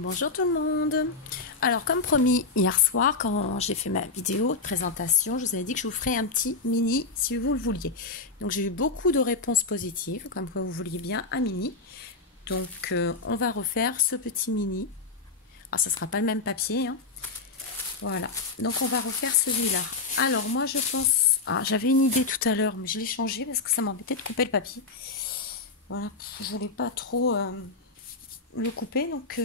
Bonjour tout le monde. Alors comme promis hier soir quand j'ai fait ma vidéo de présentation, je vous avais dit que je vous ferais un petit mini si vous le vouliez. Donc j'ai eu beaucoup de réponses positives, comme quoi vous vouliez bien un mini. Donc on va refaire ce petit mini. Alors ça sera pas le même papier, hein. Voilà, donc on va refaire celui-là. Alors moi je pense... Ah, j'avais une idée tout à l'heure, mais je l'ai changé parce que ça m'embêtait de couper le papier. Voilà, je voulais pas trop... le couper, donc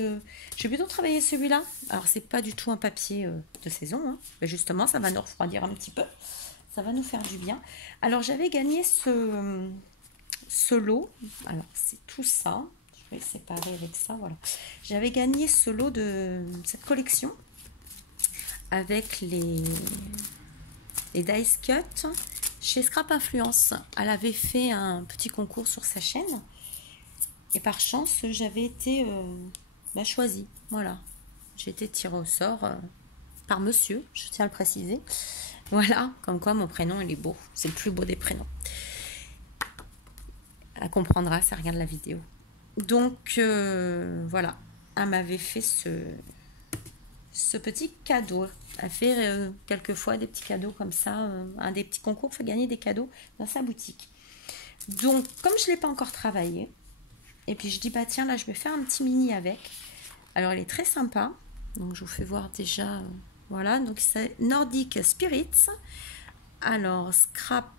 j'ai plutôt travaillé celui-là. Alors c'est pas du tout un papier de saison, hein. Mais justement ça va nous refroidir un petit peu, ça va nous faire du bien. Alors j'avais gagné ce lot, alors c'est tout ça, je vais le séparer avec ça, voilà. J'avais gagné ce lot de cette collection avec les Dice Cut chez Scrap Influence. Elle avait fait un petit concours sur sa chaîne. Et par chance, j'avais été choisie. Voilà. J'ai été tirée au sort par monsieur, je tiens à le préciser. Voilà, comme quoi mon prénom, il est beau. C'est le plus beau des prénoms. Elle comprendra, ça regarde la vidéo. Donc, voilà. Elle m'avait fait ce petit cadeau. Elle fait quelquefois des petits cadeaux comme ça. Un des petits concours fait gagner des cadeaux dans sa boutique. Donc, comme je ne l'ai pas encore travaillé, et puis je dis, bah tiens, là je vais faire un petit mini avec. Alors il est très sympa. Donc je vous fais voir déjà. Voilà, donc c'est Nordic Spirits. Alors scrap.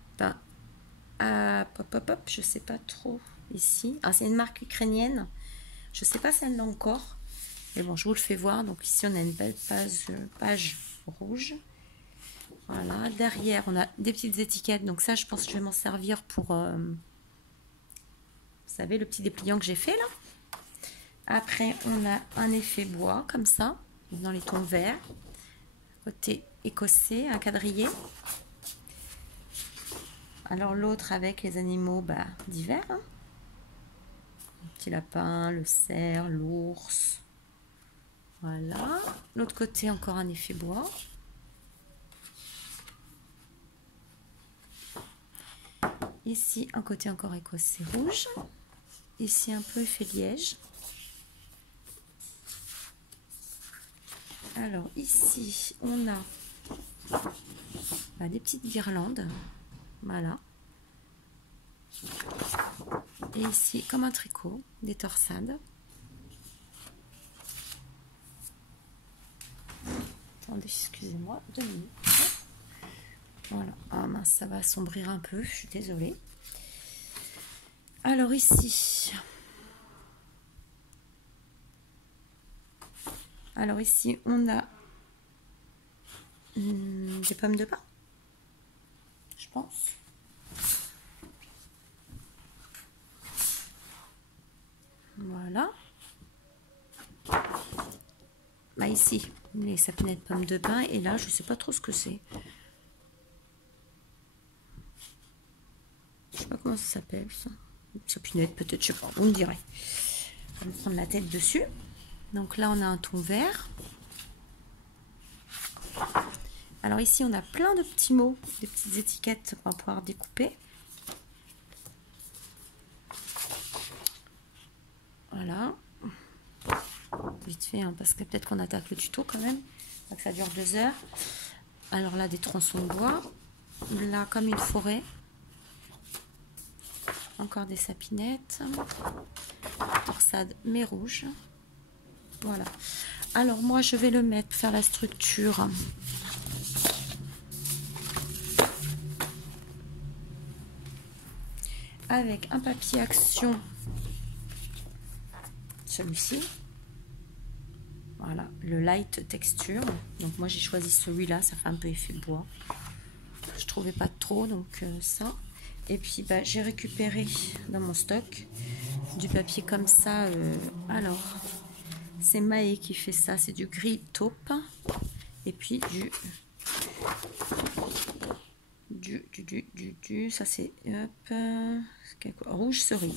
Je sais pas trop ici. Ah, c'est une marque ukrainienne. Je sais pas celle-là encore. Mais bon, je vous le fais voir. Donc ici on a une belle page rouge. Voilà, derrière on a des petites étiquettes. Donc ça, je pense que je vais m'en servir pour... vous savez, le petit dépliant que j'ai fait là. Après, on a un effet bois, comme ça, dans les tons verts. Côté écossais, un quadrillé. Alors, l'autre avec les animaux d'hiver. Hein. Le petit lapin, le cerf, l'ours. Voilà. L'autre côté, encore un effet bois. Ici, un côté encore écossais rouge. Ici, un peu effet liège. Alors ici, on a des petites guirlandes. Voilà. Et ici, comme un tricot, des torsades. Attendez, excusez-moi, 2 minutes. Voilà. Ah mince, ça va assombrir un peu, je suis désolée. Alors ici... Alors ici, on a des pommes de pin, je pense. Voilà. Ici, les sapinettes pommes de pin. Et là, je ne sais pas trop ce que c'est. Je ne sais pas comment ça s'appelle, ça. Sapinette, peut-être, je sais pas. Vous me direz. On va me prendre la tête dessus. Donc là, on a un ton vert. Alors ici, on a plein de petits mots, des petites étiquettes qu'on va pouvoir découper. Voilà. Vite fait, hein, parce que peut-être qu'on attaque le tuto quand même. Donc ça dure 2 heures. Alors là, des tronçons de bois. Là, comme une forêt. Encore des sapinettes. Torsade, mais rouge. Voilà. Alors moi, je vais le mettre pour faire la structure. Avec un papier action. Celui-ci. Voilà, le light texture. Donc moi, j'ai choisi celui-là. Ça fait un peu effet bois. Je trouvais pas trop, donc ça. Et puis, j'ai récupéré dans mon stock du papier comme ça. Alors, c'est Maë qui fait ça. C'est du gris taupe. Et puis ça c'est rouge cerise.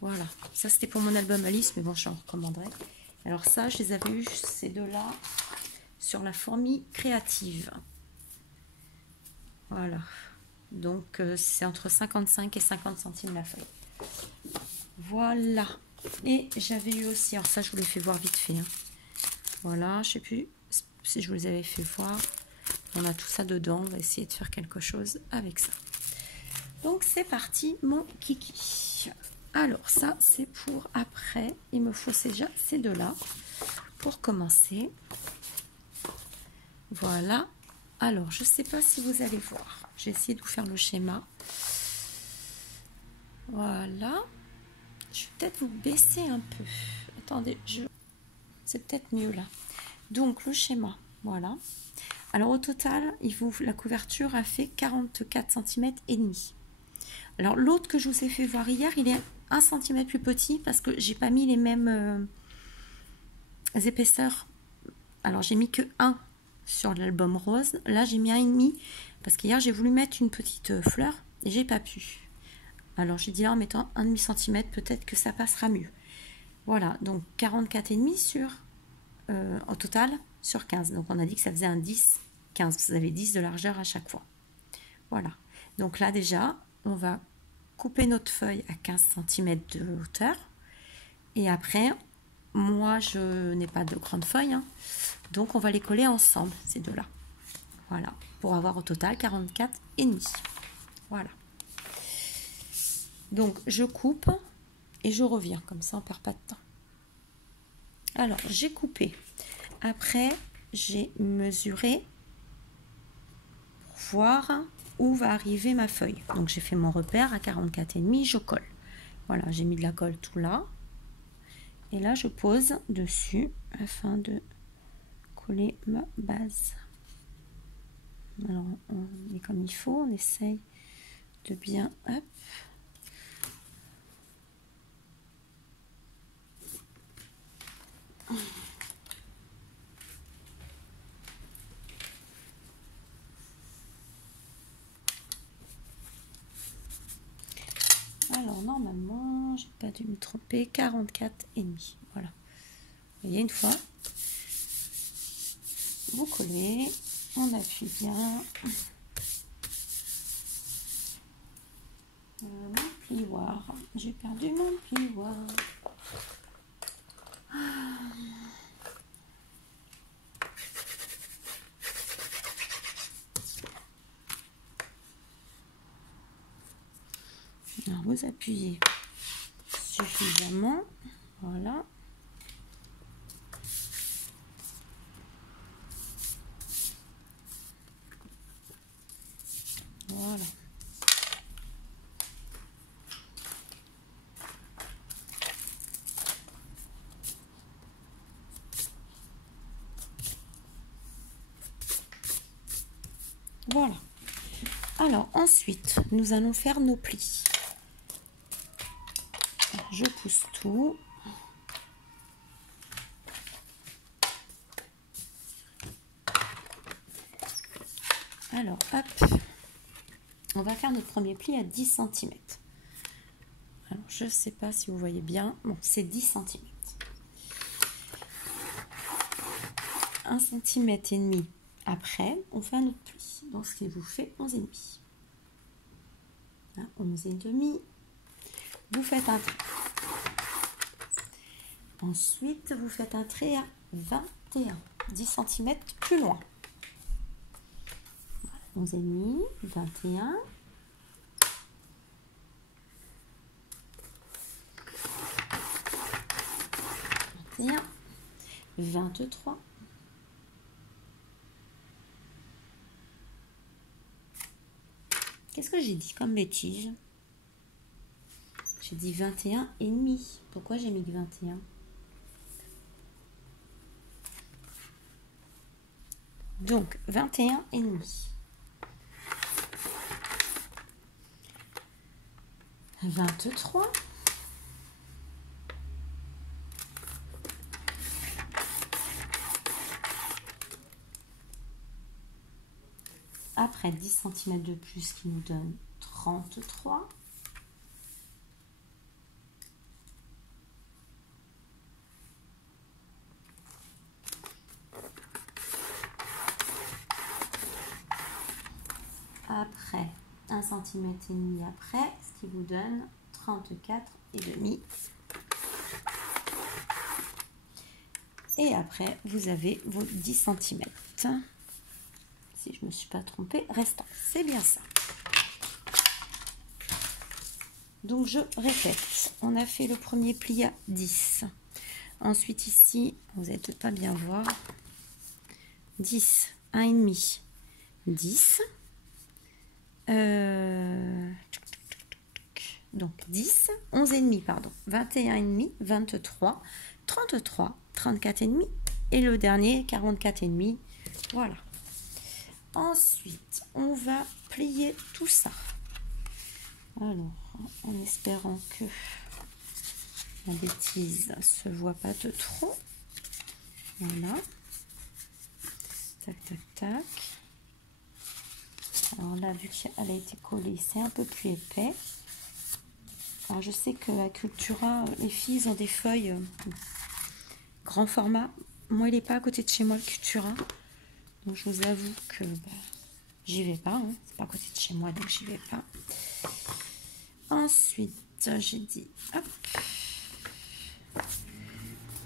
Voilà. Ça, c'était pour mon album Alice, mais bon, j'en recommanderais. Alors ça, je les avais eu, ces deux-là, sur la fourmi créative. Voilà. Donc, c'est entre 55 et 50 centimes la feuille. Voilà. Et j'avais eu aussi, alors ça je vous l'ai fait voir vite fait, hein. Voilà, je sais plus si je vous les avais fait voir. On a tout ça dedans, on va essayer de faire quelque chose avec ça. Donc c'est parti mon kiki. Alors ça c'est pour après, il me faut déjà ces deux-là pour commencer. Voilà, alors je sais pas si vous allez voir, j'ai essayé de vous faire le schéma. Voilà, je vais peut-être vous baisser un peu. Attendez, c'est peut-être mieux là. Donc le schéma, voilà. Alors au total, la couverture a fait 44 cm et demi. Alors l'autre que je vous ai fait voir hier, il est 1 cm plus petit parce que j'ai pas mis les mêmes épaisseurs. Alors j'ai mis que 1 sur l'album rose. Là j'ai mis 1,5 parce qu'hier j'ai voulu mettre une petite fleur et j'ai pas pu. Alors j'ai dit là en mettant 1,5 cm, peut-être que ça passera mieux. Voilà, donc 44,5 sur au total sur 15. Donc on a dit que ça faisait un 10, 15. Vous avez 10 de largeur à chaque fois. Voilà. Donc là déjà, on va couper notre feuille à 15 cm de hauteur. Et après, moi je n'ai pas de grande feuille, hein, donc on va les coller ensemble, ces deux-là. Voilà, pour avoir au total 44,5. Voilà. Donc je coupe et je reviens, comme ça on perd pas de temps. Alors j'ai coupé. Après j'ai mesuré pour voir où va arriver ma feuille. Donc j'ai fait mon repère à 44,5, je colle. Voilà, j'ai mis de la colle tout là. Et là je pose dessus afin de coller ma base. Alors on met comme il faut, on essaye de bien, hop. Alors normalement, j'ai pas dû me tromper, 44,5. Voilà. Vous voyez, une fois, vous collez, on appuie bien. Mon plioir, j'ai perdu mon plioir. Alors vous appuyez suffisamment, voilà. Voilà. Voilà. Alors ensuite, nous allons faire nos plis. Je pousse tout. Alors, hop, on va faire notre premier pli à 10 cm. Alors, je ne sais pas si vous voyez bien. Bon, c'est 10 cm. 1 cm et demi après, on fait un autre pli. Donc, ce qui vous fait 11,5. 11,5. Vous faites un trait. Ensuite, vous faites un trait à 21. 10 cm plus loin. 11,5, 21. 21, 23. Qu'est-ce que j'ai dit comme bêtise? J'ai dit 21,5. Pourquoi j'ai mis 21? Donc 21,5. 23. Après 10 cm de plus qui nous donne 33. Après 1 cm et demi après, ce qui vous donne 34,5. Et après, vous avez vos 10 cm. Si je ne me suis pas trompée, restant. C'est bien ça. Donc, je répète. On a fait le premier pli à 10. Ensuite, ici, vous n'allez peut-être pas bien voir. 10, 1,5, 10. Donc, 10, 11,5, pardon. 21,5, 23, 33, 34,5. Et le dernier, 44,5. Voilà. Ensuite, on va plier tout ça. Alors, en espérant que la bêtise se voit pas de trop. Voilà. Tac, tac, tac. Alors là, vu qu'elle a été collée, c'est un peu plus épais. Alors, je sais que à Cultura, les filles ont des feuilles grand format. Moi, il n'est pas à côté de chez moi, le Cultura. Donc, je vous avoue que j'y vais pas. Hein. C'est pas à côté de chez moi, donc j'y vais pas. Ensuite, j'ai dit, hop,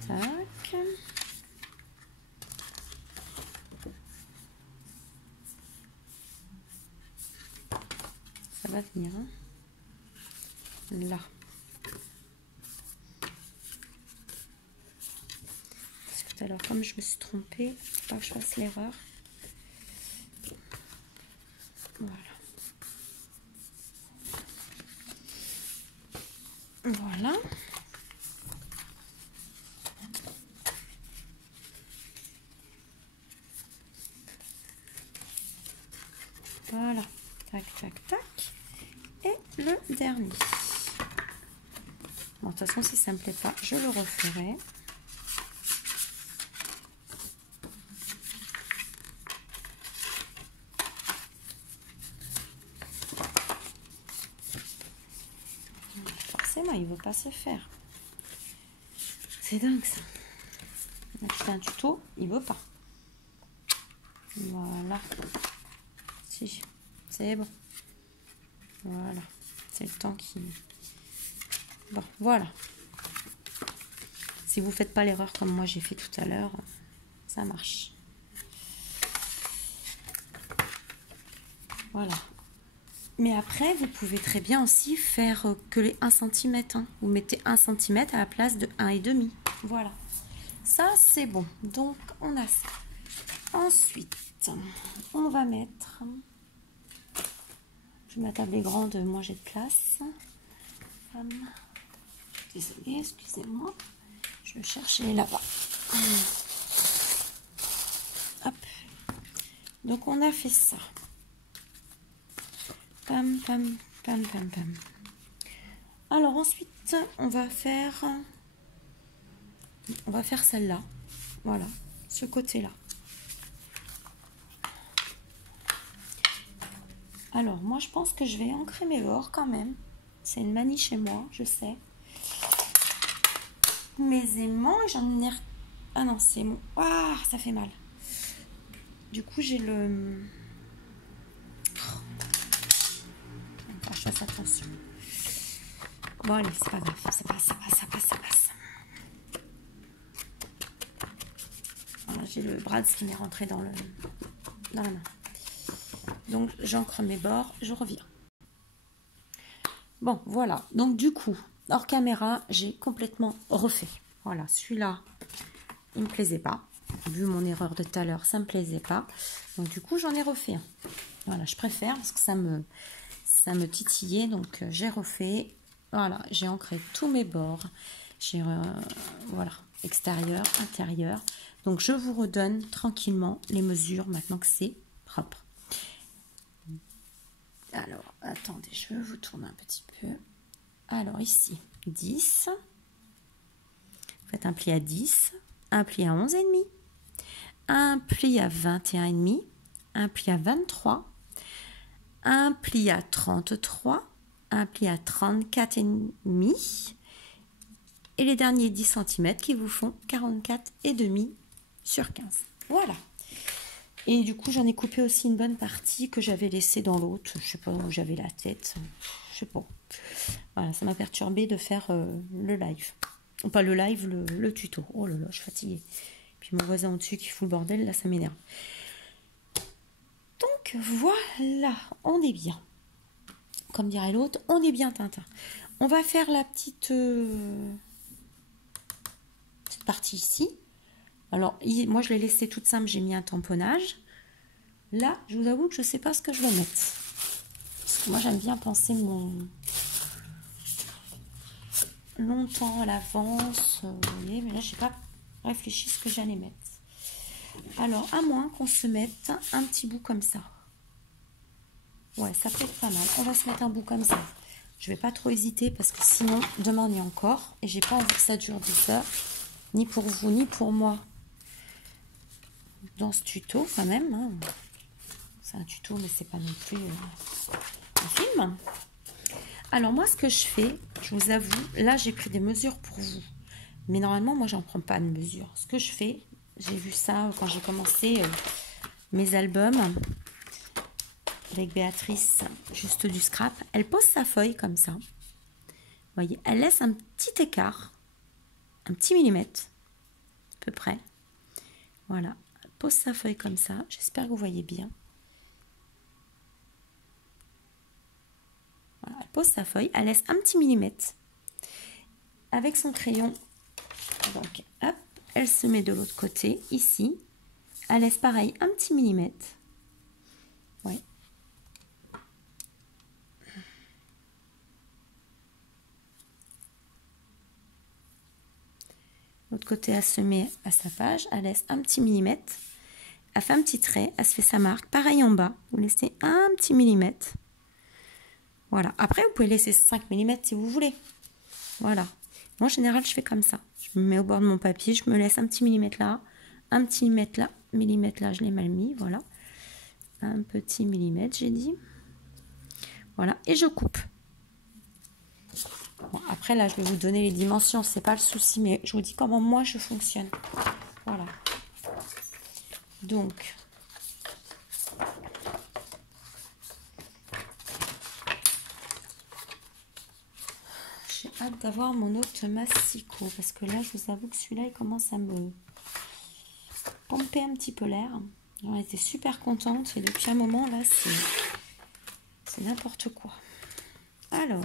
tac. Ça va venir, hein. Là. Parce que tout à l'heure, comme je me suis trompée, il ne faut pas que je fasse l'erreur. Voilà. Voilà. Voilà. Tac, tac, tac. Et le dernier. Bon, de toute façon, si ça ne me plaît pas, je le referai. Forcément, il ne veut pas se faire. C'est dingue, ça. On a fait un tuto, il ne veut pas. Voilà. Si, c'est bon. Voilà. C'est le temps qui... Bon, voilà. Si vous ne faites pas l'erreur comme moi j'ai fait tout à l'heure, ça marche. Voilà. Mais après, vous pouvez très bien aussi faire que les 1 cm. Hein. Vous mettez 1 cm à la place de 1,5. Voilà. Ça, c'est bon. Donc, on a ça. Ensuite, on va mettre... Je ma table est grande, moi j'ai de place. Désolée, excusez-moi. Je vais chercher là-bas. Hop. Donc on a fait ça. Pam, pam, pam, pam, pam. Alors ensuite, on va faire celle-là. Voilà, ce côté-là. Alors, moi, je pense que je vais ancrer mes bords quand même. C'est une manie chez moi, je sais. Mes aimants, j'en ai... Ah non, c'est mon... Ah, ça fait mal. Du coup, j'ai le... Oh, je fasse attention. Bon, allez, c'est pas grave. Ça passe, ça passe, ça passe, ça passe. Voilà, j'ai le bras qui m'est rentré dans la main. Donc, j'ancre mes bords, je reviens. Bon, voilà. Donc, du coup, hors caméra, j'ai complètement refait. Voilà, celui-là, il ne me plaisait pas. Vu mon erreur de tout à l'heure, ça ne me plaisait pas. Donc, du coup, j'en ai refait un. Voilà, je préfère parce que ça me titillait. Donc, j'ai refait. Voilà, j'ai ancré tous mes bords. J'ai, voilà, extérieur, intérieur. Donc, je vous redonne tranquillement les mesures maintenant que c'est propre. Alors, attendez, je vais vous tourner un petit peu. Alors, ici, 10. Vous faites un pli à 10, un pli à 11,5, un pli à 21,5, un pli à 23, un pli à 33, un pli à 34,5 et les derniers 10 cm qui vous font 44,5 sur 15. Voilà. Et du coup, j'en ai coupé aussi une bonne partie que j'avais laissée dans l'autre. Je sais pas où j'avais la tête. Je sais pas. Voilà, ça m'a perturbé de faire le live. Pas le live, le tuto. Oh là là, je suis fatiguée. Puis mon voisin au-dessus qui fout le bordel, là ça m'énerve. Donc voilà, on est bien. Comme dirait l'autre, on est bien Tintin. On va faire la petite cette partie ici. Alors, moi je l'ai laissé toute simple, j'ai mis un tamponnage. Là, je vous avoue que je ne sais pas ce que je vais mettre. Parce que moi j'aime bien penser longtemps à l'avance, vous voyez, mais là je n'ai pas réfléchi ce que j'allais mettre. Alors, à moins qu'on se mette un petit bout comme ça. Ouais, ça peut être pas mal. On va se mettre un bout comme ça. Je vais pas trop hésiter parce que sinon, demain on y est encore. Et j'ai pas envie que ça dure 10 heures. Ni pour vous, ni pour moi. Dans ce tuto, quand même. Hein. C'est un tuto, mais c'est pas non plus un film. Alors, moi, ce que je fais, je vous avoue, là, j'ai pris des mesures pour vous. Mais normalement, moi, j'en prends pas de mesures. Ce que je fais, j'ai vu ça quand j'ai commencé mes albums avec Béatrice, juste du scrap. Elle pose sa feuille comme ça. Vous voyez, elle laisse un petit écart, un petit millimètre, à peu près. Voilà, elle pose sa feuille comme ça. J'espère que vous voyez bien. Voilà, elle pose sa feuille, elle laisse un petit millimètre. Avec son crayon, donc, hop, elle se met de l'autre côté, ici. Elle laisse pareil, un petit millimètre. Ouais. L'autre côté, elle se met à sa page, elle laisse un petit millimètre, elle fait un petit trait, elle se fait sa marque. Pareil en bas, vous laissez un petit millimètre. Voilà. Après, vous pouvez laisser 5 mm si vous voulez. Voilà. Moi, en général, je fais comme ça. Je me mets au bord de mon papier, je me laisse un petit millimètre là, un petit millimètre là, je l'ai mal mis, voilà. Un petit millimètre, j'ai dit. Voilà, et je coupe. Bon, après, là, je vais vous donner les dimensions, c'est pas le souci, mais je vous dis comment moi je fonctionne. Voilà. Donc, j'ai hâte d'avoir mon autre massicot, parce que là, je vous avoue que celui-là, il commence à me pomper un petit peu l'air. J'en étais super contente, et depuis un moment, là, c'est n'importe quoi. Alors...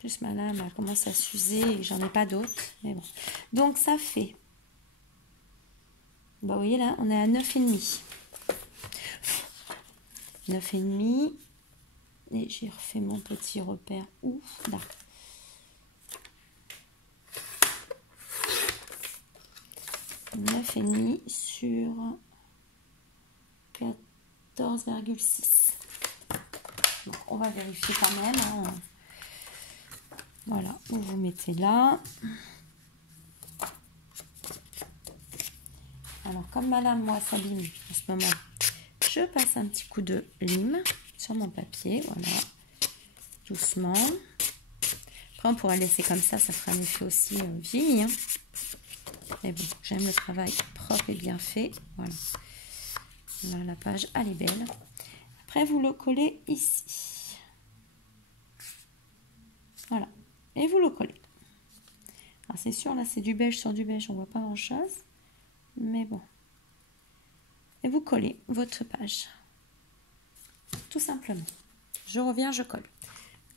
Plus ma lame elle commence à s'user et j'en ai pas d'autres. Mais bon. Donc ça fait. Bah, vous voyez là, on est à 9,5. 9,5. Et j'ai refait mon petit repère. Ouf, là. Neuf et demi sur 14,6. Donc on va vérifier quand même. Hein. Voilà, vous vous mettez là. Alors, comme ma lame, moi, s'abîme en ce moment, je passe un petit coup de lime sur mon papier. Voilà, doucement. Après, on pourrait laisser comme ça fera un effet aussi vieilli. Hein. Mais bon, j'aime le travail propre et bien fait. Voilà. Là, la page, elle est belle. Après, vous le collez ici. Voilà. Et vous le collez. Alors c'est sûr, là c'est du beige sur du beige, on voit pas grand chose. Mais bon. Et vous collez votre page. Tout simplement. Je reviens, je colle.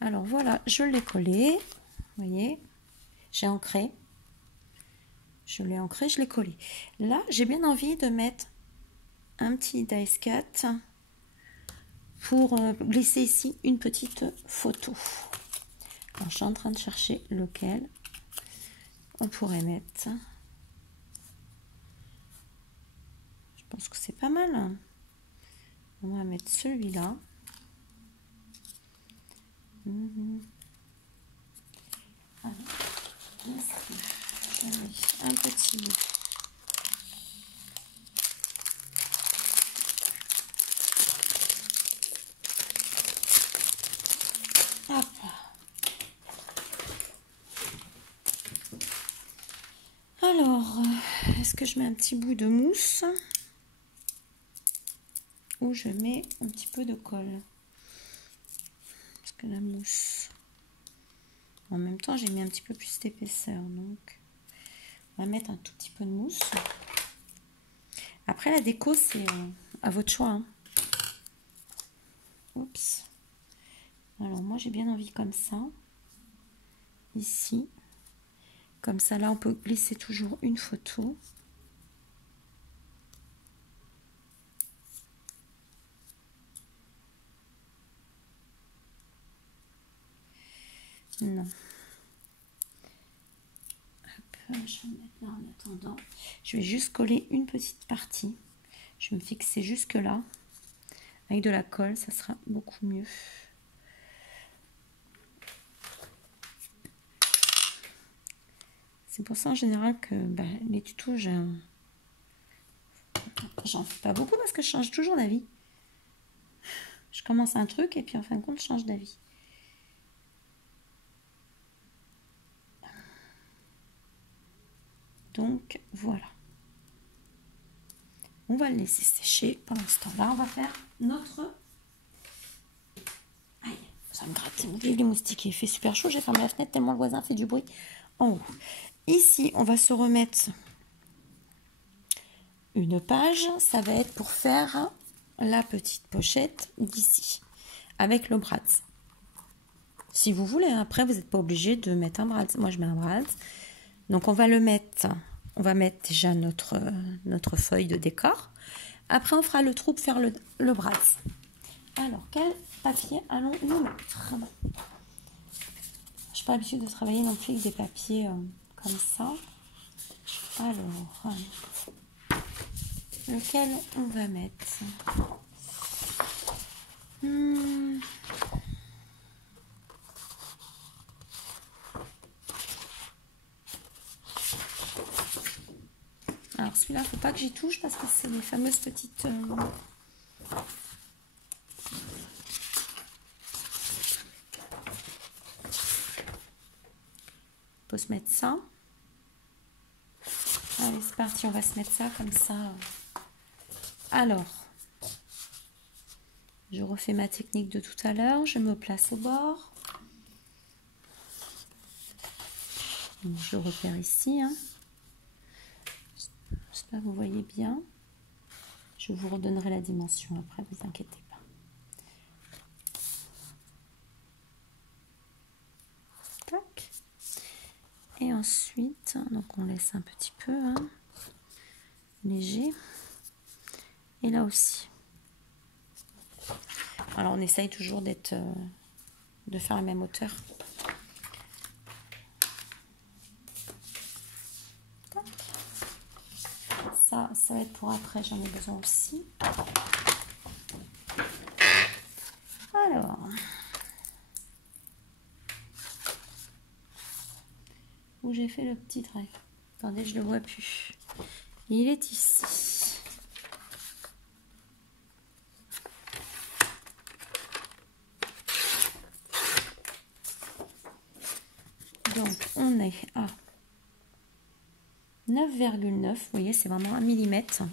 Alors voilà, je l'ai collé. Vous voyez, j'ai ancré. Je l'ai ancré, je l'ai collé. Là, j'ai bien envie de mettre un petit dice cut pour glisser ici une petite photo. Alors, je suis en train de chercher lequel on pourrait mettre. Je pense que c'est pas mal. On va mettre celui-là. Alors, un petit bout. Hop. Alors, est-ce que je mets un petit bout de mousse ou je mets un petit peu de colle? Parce que la mousse, En même temps, j'ai mis un petit peu plus d'épaisseur, donc on va mettre un tout petit peu de mousse. Après, la déco, c'est à votre choix, hein. Oups. Alors, moi, j'ai bien envie comme ça. Ici. Comme ça, là, on peut glisser toujours une photo. Non. Hop, je vais me mettre là en attendant. Je vais juste coller une petite partie. Je vais me fixer jusque là. Avec de la colle, ça sera beaucoup mieux. C'est pour ça en général que les tutos, j'en fais pas beaucoup parce que je change toujours d'avis. Je commence un truc et puis en fin de compte, je change d'avis. Donc voilà. On va le laisser sécher. Pendant ce temps-là, on va faire notre... Aïe, ça me gratte les moustiques. Il fait super chaud. J'ai fermé la fenêtre tellement le voisin fait du bruit en haut. Ici, on va se remettre une page. Ça va être pour faire la petite pochette d'ici. Avec le brads. Si vous voulez, après, vous n'êtes pas obligé de mettre un brads. Moi, je mets un brads. Donc, on va le mettre... On va mettre déjà notre feuille de décor. Après, on fera le trou pour faire le brads. Alors, quel papier allons-nous mettre? Je n'ai pas l'habitude de travailler non plus avec des papiers comme ça. Alors, lequel on va mettre? Alors celui-là, il ne faut pas que j'y touche parce que c'est les fameuses petites... On peut se mettre ça. Allez, c'est parti, on va se mettre ça comme ça. Alors, je refais ma technique de tout à l'heure. Je me place au bord. Donc, je repère ici. Hein. J'espère que vous voyez bien. Je vous redonnerai la dimension après, vous inquiétez pas. Tac. Et ensuite, donc on laisse un petit peu hein, léger. Et là aussi. Alors on essaye toujours de faire la même hauteur. Ça va être pour après, j'en ai besoin aussi. Alors, où j'ai fait le petit trait? Attendez, je le vois plus. Il est ici. Donc, on est à 9,9. Vous voyez, c'est vraiment 1 millimètre.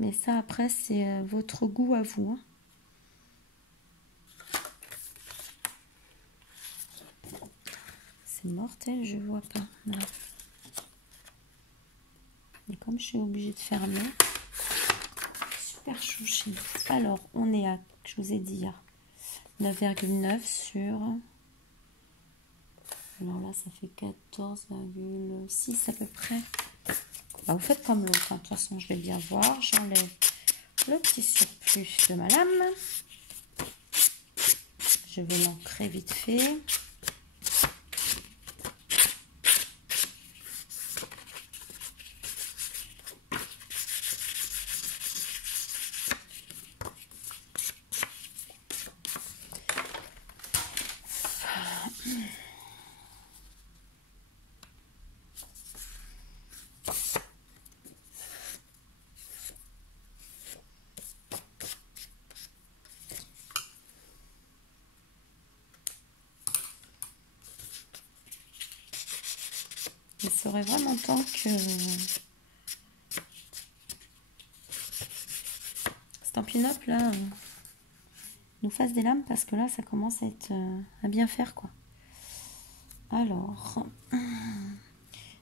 Mais ça, après, c'est votre goût à vous. Hein. C'est mortel, je vois pas. Non. Et comme je suis obligée de fermer, super chaud chez nous. Alors, on est à, je vous ai dit, 9,9 sur... Alors là, ça fait 14,6 à peu près. Bah, vous faites comme l'autre. De toute façon, je vais bien voir. J'enlève le petit surplus de ma lame. Je vais l'ancrer vite fait. Il serait vraiment temps que Stampin' Up là nous fasse des lames parce que là, ça commence à être à bien faire, quoi. Alors,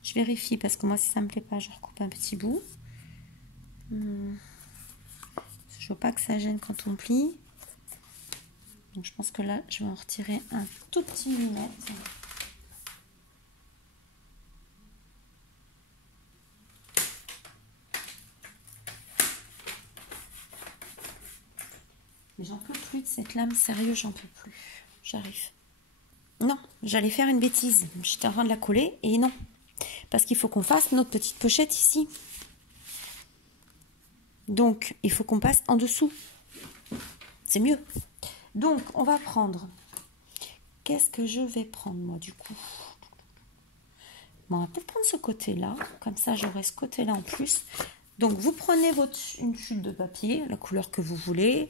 je vérifie parce que moi, si ça me plaît pas, je recoupe un petit bout. Je veux pas que ça gêne quand on plie. Donc, je pense que là, je vais en retirer un tout petit millimètre. Mais j'en peux plus de cette lame, sérieux, j'en peux plus. J'arrive. Non, j'allais faire une bêtise. J'étais en train de la coller et non. Parce qu'il faut qu'on fasse notre petite pochette ici. Donc, il faut qu'on passe en dessous. C'est mieux. Donc, on va prendre... Qu'est-ce que je vais prendre, moi, du coup? Bon, on va peut-être prendre ce côté-là. Comme ça, j'aurai ce côté-là en plus. Donc, vous prenez une chute de papier, la couleur que vous voulez.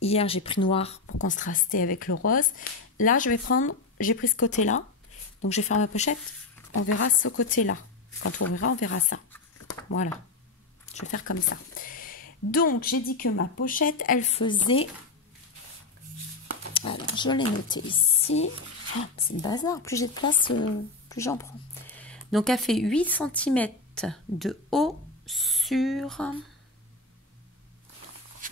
Hier, j'ai pris noir pour contraster avec le rose. Là, j'ai pris ce côté-là. Donc, je vais faire ma pochette. On verra ce côté-là. Quand on verra ça. Voilà. Je vais faire comme ça. Donc, j'ai dit que ma pochette, elle faisait... Alors, je l'ai noté ici. Oh, c'est le bazar. Plus j'ai de place, plus j'en prends. Donc, elle fait 8 cm de haut sur...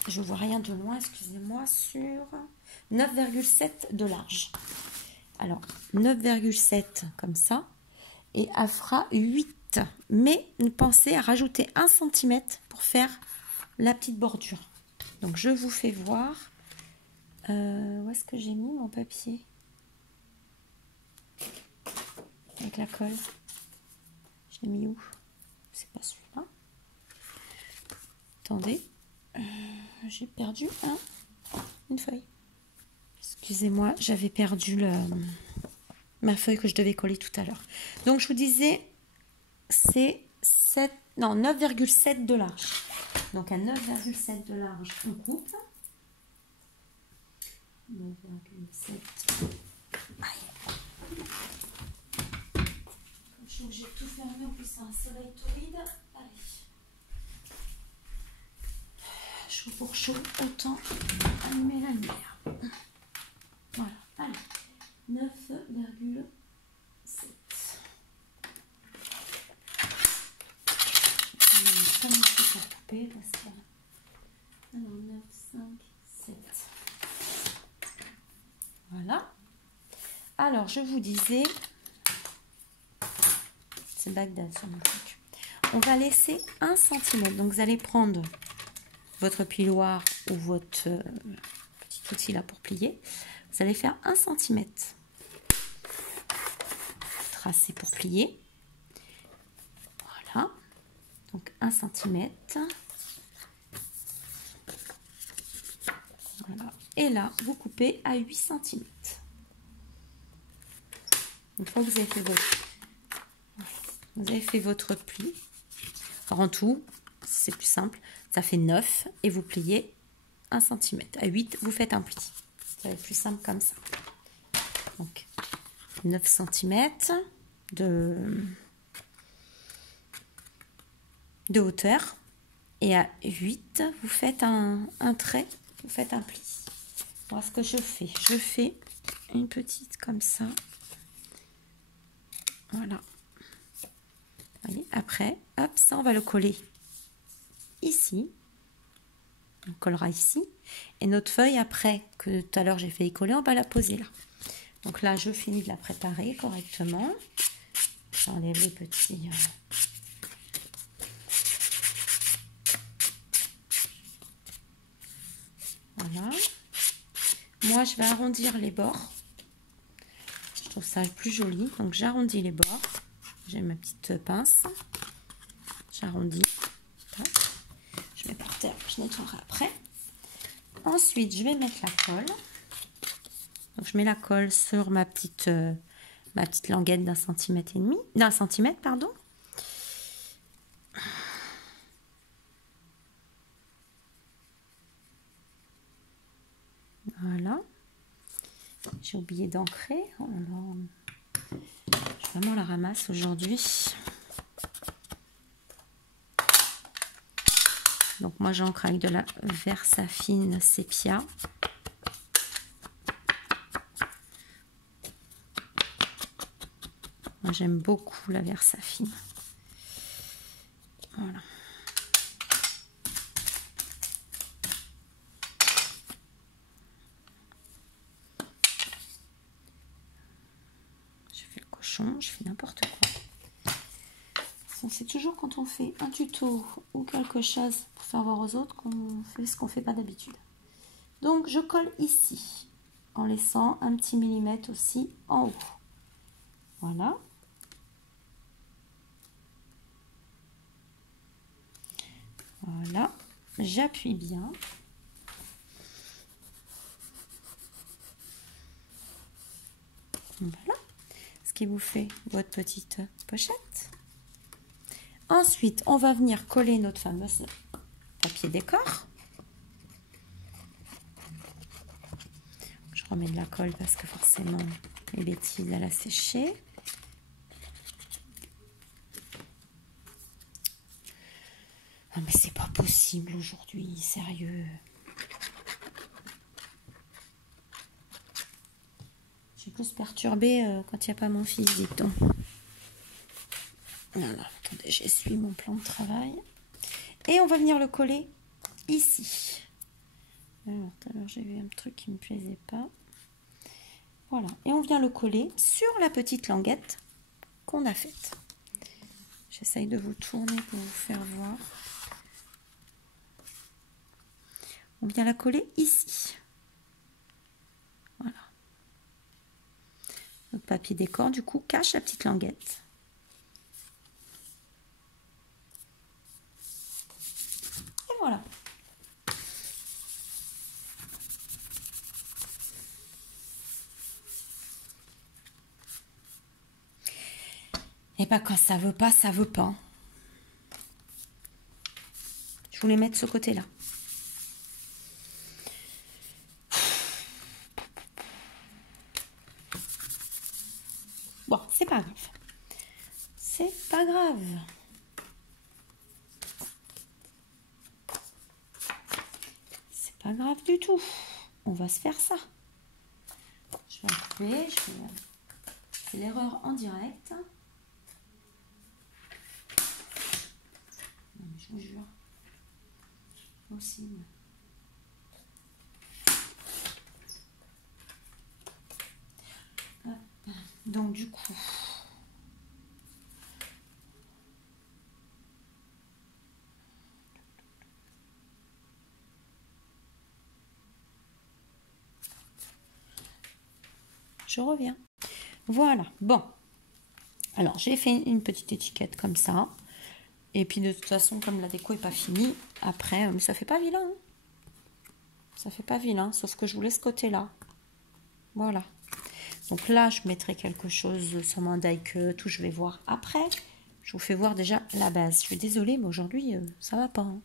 Je vois rien de loin, excusez-moi, sur 9,7 de large. Alors, 9,7 comme ça. Et elle fera 8. Mais pensez à rajouter 1 cm pour faire la petite bordure. Donc, je vous fais voir. Où est-ce que j'ai mis mon papier? Avec la colle. Je l'ai mis où? C'est pas celui-là. Attendez. J'ai perdu une feuille. Excusez-moi, j'avais perdu ma feuille que je devais coller tout à l'heure. Donc, je vous disais, c'est 9,7 de large. Donc, à 9,7 de large, on coupe. 9,7. Aïe. Comme je suis obligée de tout fermer, en plus c'est un soleil torride. Allez. Chaud pour chaud, autant allumer la lumière. Voilà, allez. 9,7. Comme il faut pour couper, parce que... Alors, 9, 5, 7. Voilà. Alors, je vous disais, c'est Bagdad sur mon truc. On va laisser 1 cm. Donc, vous allez prendre votre piloir ou votre petit outil là pour plier. Vous allez faire 1 cm. Tracer pour plier. Voilà. Donc, 1 cm. Voilà. Et là, vous coupez à 8 cm. Une fois que vous avez fait votre pli, enfin, en tout, c'est plus simple, ça fait 9 et vous pliez 1 cm. À 8, vous faites un pli. Ça va être plus simple comme ça. Donc, 9 cm de hauteur. Et à 8, vous faites un trait, vous faites un pli. Voilà ce que je fais. Je fais une petite comme ça. Voilà. Voyez, après, hop, ça, on va le coller ici. On collera ici. Et notre feuille, après, que tout à l'heure j'ai fait y-coller, on va la poser là. Donc là, je finis de la préparer correctement. J'enlève les petits... Voilà. Moi, je vais arrondir les bords. Je trouve ça plus joli. Donc, j'arrondis les bords. J'ai ma petite pince. J'arrondis. Je mets par terre. Je nettoierai après. Ensuite, je vais mettre la colle. Donc, je mets la colle sur ma petite languette d'1,5 cm. D'un centimètre, pardon. Voilà. J'ai oublié d'ancrer. Oh là là. Je vraiment la ramasse aujourd'hui. Donc moi j'encre avec de la Versafine Sépia. Moi, j'aime beaucoup la Versafine. Voilà. Je fais le cochon, je fais n'importe quoi. C'est toujours quand on fait un tuto ou quelque chose pour faire voir aux autres qu'on fait ce qu'on ne fait pas d'habitude. Donc, je colle ici, en laissant un petit millimètre aussi en haut. Voilà. Voilà. J'appuie bien. Voilà. Ce qui vous fait votre petite pochette. Ensuite, on va venir coller notre fameuse papier décor. Je remets de la colle parce que forcément, les bêtises, elle a séché. Ah, mais c'est pas possible aujourd'hui, sérieux. Je suis plus perturbée quand il n'y a pas mon fils, dites donc. Voilà, attendez, j'essuie mon plan de travail. Et on va venir le coller ici. Alors, tout à l'heure, j'ai vu un truc qui ne me plaisait pas. Voilà, et on vient le coller sur la petite languette qu'on a faite. J'essaye de vous tourner pour vous faire voir. On vient la coller ici. Voilà. Notre papier décor, du coup, cache la petite languette. Et voilà. Et bien, quand ça veut pas, ça veut pas. Je voulais mettre ce côté-là. Bon, c'est pas grave. C'est pas grave. C'est pas grave du tout. On va se faire ça. Je vais enlever. C'est l'erreur en direct. Non, mais je vous jure. Possible. Hop. Donc du coup. Je reviens. Voilà. Bon. Alors, j'ai fait une petite étiquette comme ça. Et puis, de toute façon, comme la déco n'est pas finie, après, ça fait pas vilain. Hein. Ça fait pas vilain, sauf que je voulais ce côté-là. Voilà. Donc là, je mettrai quelque chose sur mon die cut, tout, je vais voir après. Je vous fais voir déjà la base. Je suis désolée, mais aujourd'hui, ça va pas. Hein.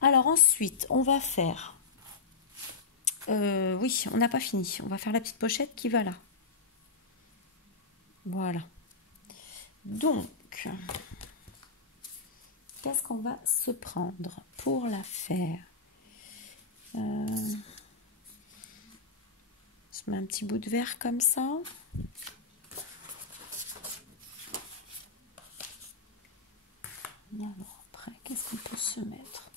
Alors ensuite, on va faire... oui, on n'a pas fini. On va faire la petite pochette qui va là. Voilà. Donc, qu'est-ce qu'on va se prendre pour la faire? Je mets un petit bout de verre comme ça. Alors après, qu'est-ce qu'on peut se mettre?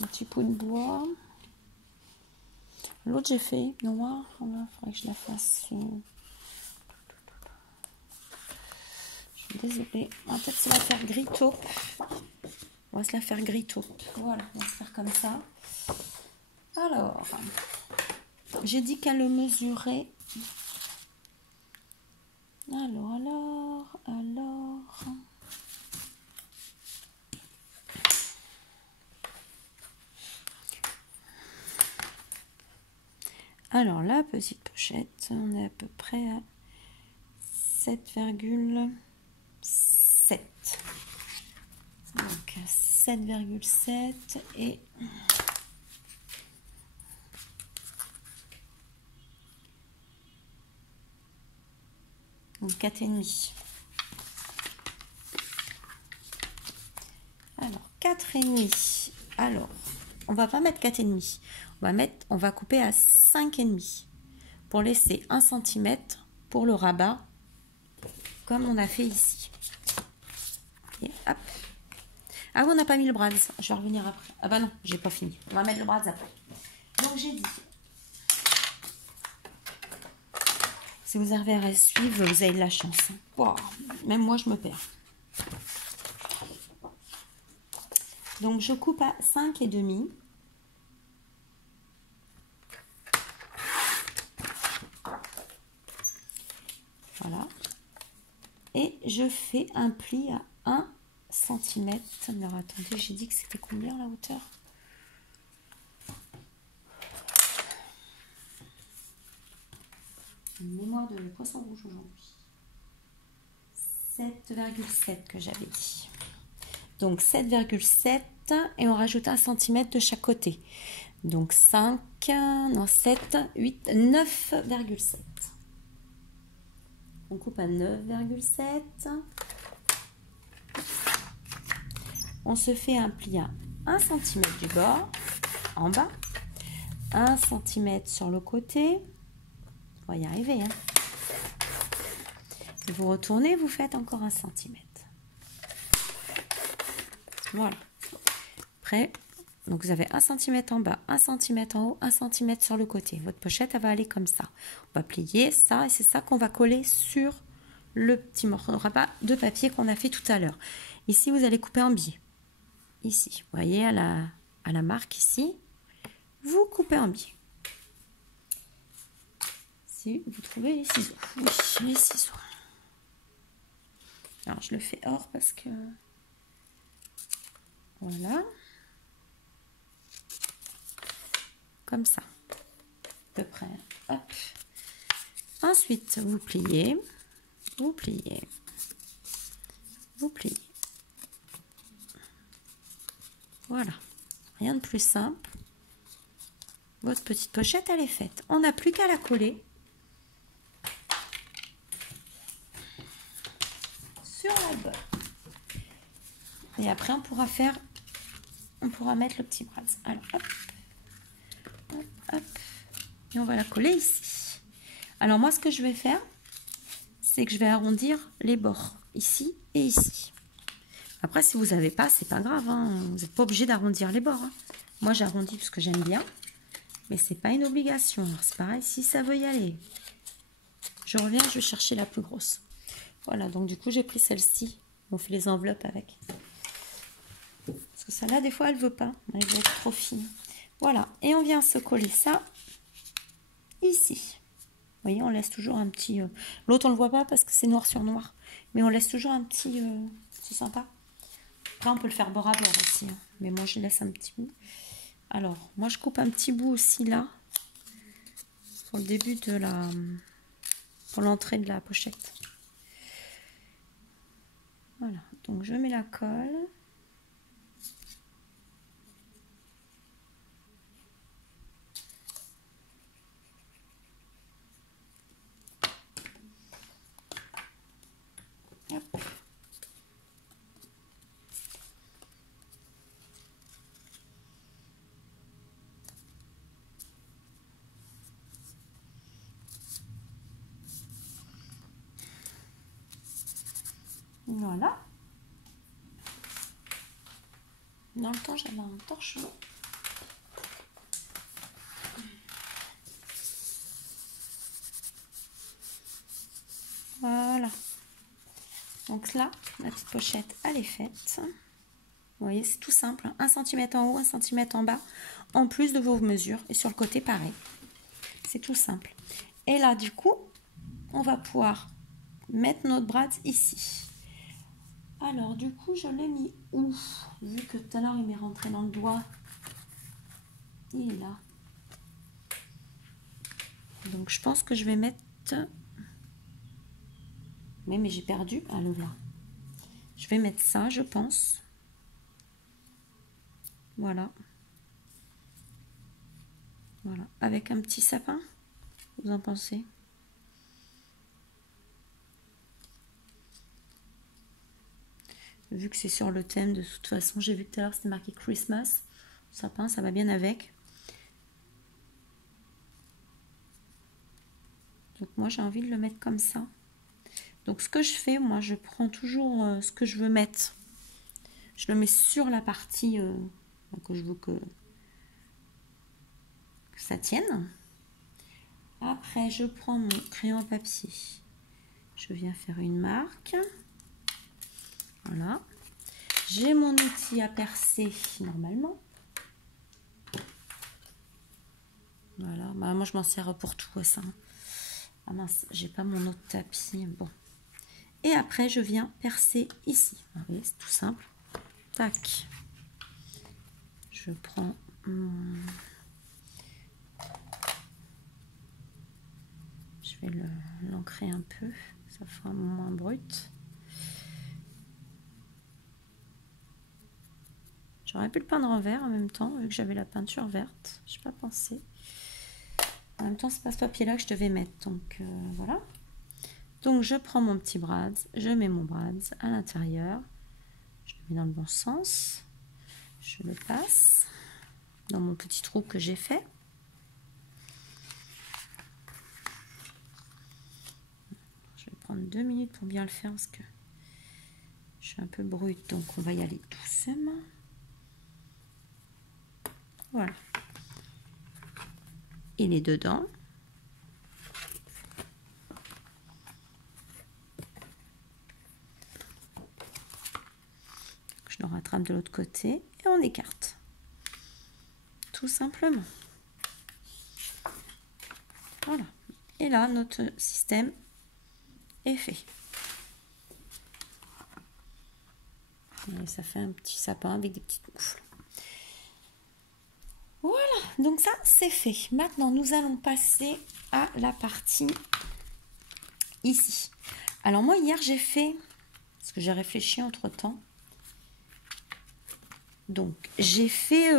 Un petit bout de bois. L'autre, j'ai fait noir. Il faudrait que je la fasse. Je suis désolée. On va peut-être se la faire gris taupe. On va se la faire gris taupe. Voilà, on va se faire comme ça. Alors, j'ai dit qu'elle le mesurait. Alors. Alors, la petite pochette, on est à peu près à 7,7. Donc, 7,7 et... Donc, 4,5. Alors, 4,5. Alors, on va pas mettre 4,5. on va couper à 5,5 pour laisser 1 cm pour le rabat, comme on a fait ici. Et hop. Ah oui, on n'a pas mis le bras. Je vais revenir après. Ah bah non, j'ai pas fini. On va mettre le bras après. Donc j'ai dit, si vous arrivez à suivre, vous avez de la chance. Wow. Même moi, je me perds. Donc je coupe à 5,5. Voilà. Et je fais un pli à 1 cm. Alors attendez, j'ai dit que c'était combien la hauteur? Une mémoire de poisson rouge aujourd'hui. 7,7 que j'avais dit. Donc 7,7 et on rajoute 1 cm de chaque côté. Donc 5, non 7, 8, 9,7. On coupe à 9,7. On se fait un pli à 1 cm du bord, en bas. 1 cm sur le côté. On va y arriver. Hein. Et vous retournez, vous faites encore 1 cm. Voilà. Après, donc vous avez 1 cm en bas, 1 cm en haut, 1 cm sur le côté. Votre pochette, elle va aller comme ça. On va plier ça et c'est ça qu'on va coller sur le petit morceau de rabat de papier qu'on a fait tout à l'heure. Ici, vous allez couper en biais. Ici, vous voyez à la marque ici, vous coupez en biais. Si vous trouvez les ciseaux. Oui, les ciseaux. Alors, je le fais hors parce que... Voilà. Comme ça. À peu près. Hop. Ensuite, vous pliez. Vous pliez. Vous pliez. Voilà. Rien de plus simple. Votre petite pochette, elle est faite. On n'a plus qu'à la coller sur la botte. Et après, on pourra mettre le petit bras. Alors, hop, hop, hop. Et on va la coller ici. Alors, moi, ce que je vais faire, c'est que je vais arrondir les bords, ici et ici. Après, si vous n'avez pas, c'est pas grave. Hein. Vous n'êtes pas obligé d'arrondir les bords. Hein. Moi, j'arrondis parce que j'aime bien. Mais c'est pas une obligation. Alors, c'est pareil, si ça veut y aller. Je reviens, je vais chercher la plus grosse. Voilà, donc du coup, j'ai pris celle-ci. On fait les enveloppes avec. Parce que celle-là, des fois, elle veut pas. Elle veut être trop fine. Voilà, et on vient se coller ça ici. Vous voyez, on laisse toujours un petit... L'autre, on le voit pas parce que c'est noir sur noir. Mais on laisse toujours un petit... c'est sympa. Après, on peut le faire bord à bord aussi. Hein. Mais moi, je laisse un petit bout. Alors, moi, je coupe un petit bout aussi là. Pour le début de la... Pour l'entrée de la pochette. Voilà. Donc, je mets la colle. Hop. Voilà. Dans le temps, j'avais un torchon. Voilà. Donc là, la petite pochette, elle est faite. Vous voyez, c'est tout simple. 1 cm en haut, 1 cm en bas, en plus de vos mesures. Et sur le côté, pareil. C'est tout simple. Et là, du coup, on va pouvoir mettre notre brad ici. Alors, du coup, je l'ai mis où? Vu que tout à l'heure, il m'est rentré dans le doigt. Il est là. Donc, je pense que je vais mettre... Mais j'ai perdu. Ah, le là. Je vais mettre ça, je pense. Voilà. Voilà. Avec un petit sapin. Vous en pensez? Vu que c'est sur le thème, de toute façon, j'ai vu tout à l'heure, c'était marqué Christmas. Le sapin, ça va bien avec. Donc moi j'ai envie de le mettre comme ça. Donc ce que je fais, moi je prends toujours ce que je veux mettre. Je le mets sur la partie que je veux que ça tienne. Après je prends mon crayon à papier. Je viens faire une marque. Voilà. J'ai mon outil à percer normalement. Voilà, bah, moi je m'en sers pour tout ça. Ah mince, j'ai pas mon autre tapis. Bon. Et après je viens percer ici. Ah oui, c'est tout simple. Tac. Je prends mon... Je vais l'ancrer un peu. Ça fera moins brut. J'aurais pu le peindre en vert en même temps, vu que j'avais la peinture verte. Je n'ai pas pensé. En même temps, c'est pas ce papier-là que je devais mettre. Donc, voilà. Donc, je prends mon petit brad. Je mets mon brad à l'intérieur. Je le mets dans le bon sens. Je le passe dans mon petit trou que j'ai fait. Je vais prendre 2 minutes pour bien le faire parce que je suis un peu brute. Donc, on va y aller doucement. Voilà. Il est dedans. Je le rattrape de l'autre côté et on écarte. Tout simplement. Voilà. Et là, notre système est fait. Et ça fait un petit sapin avec des petites moufles. Voilà, donc ça c'est fait. Maintenant nous allons passer à la partie ici. Alors moi hier j'ai fait, parce que j'ai réfléchi entre temps. Donc j'ai fait,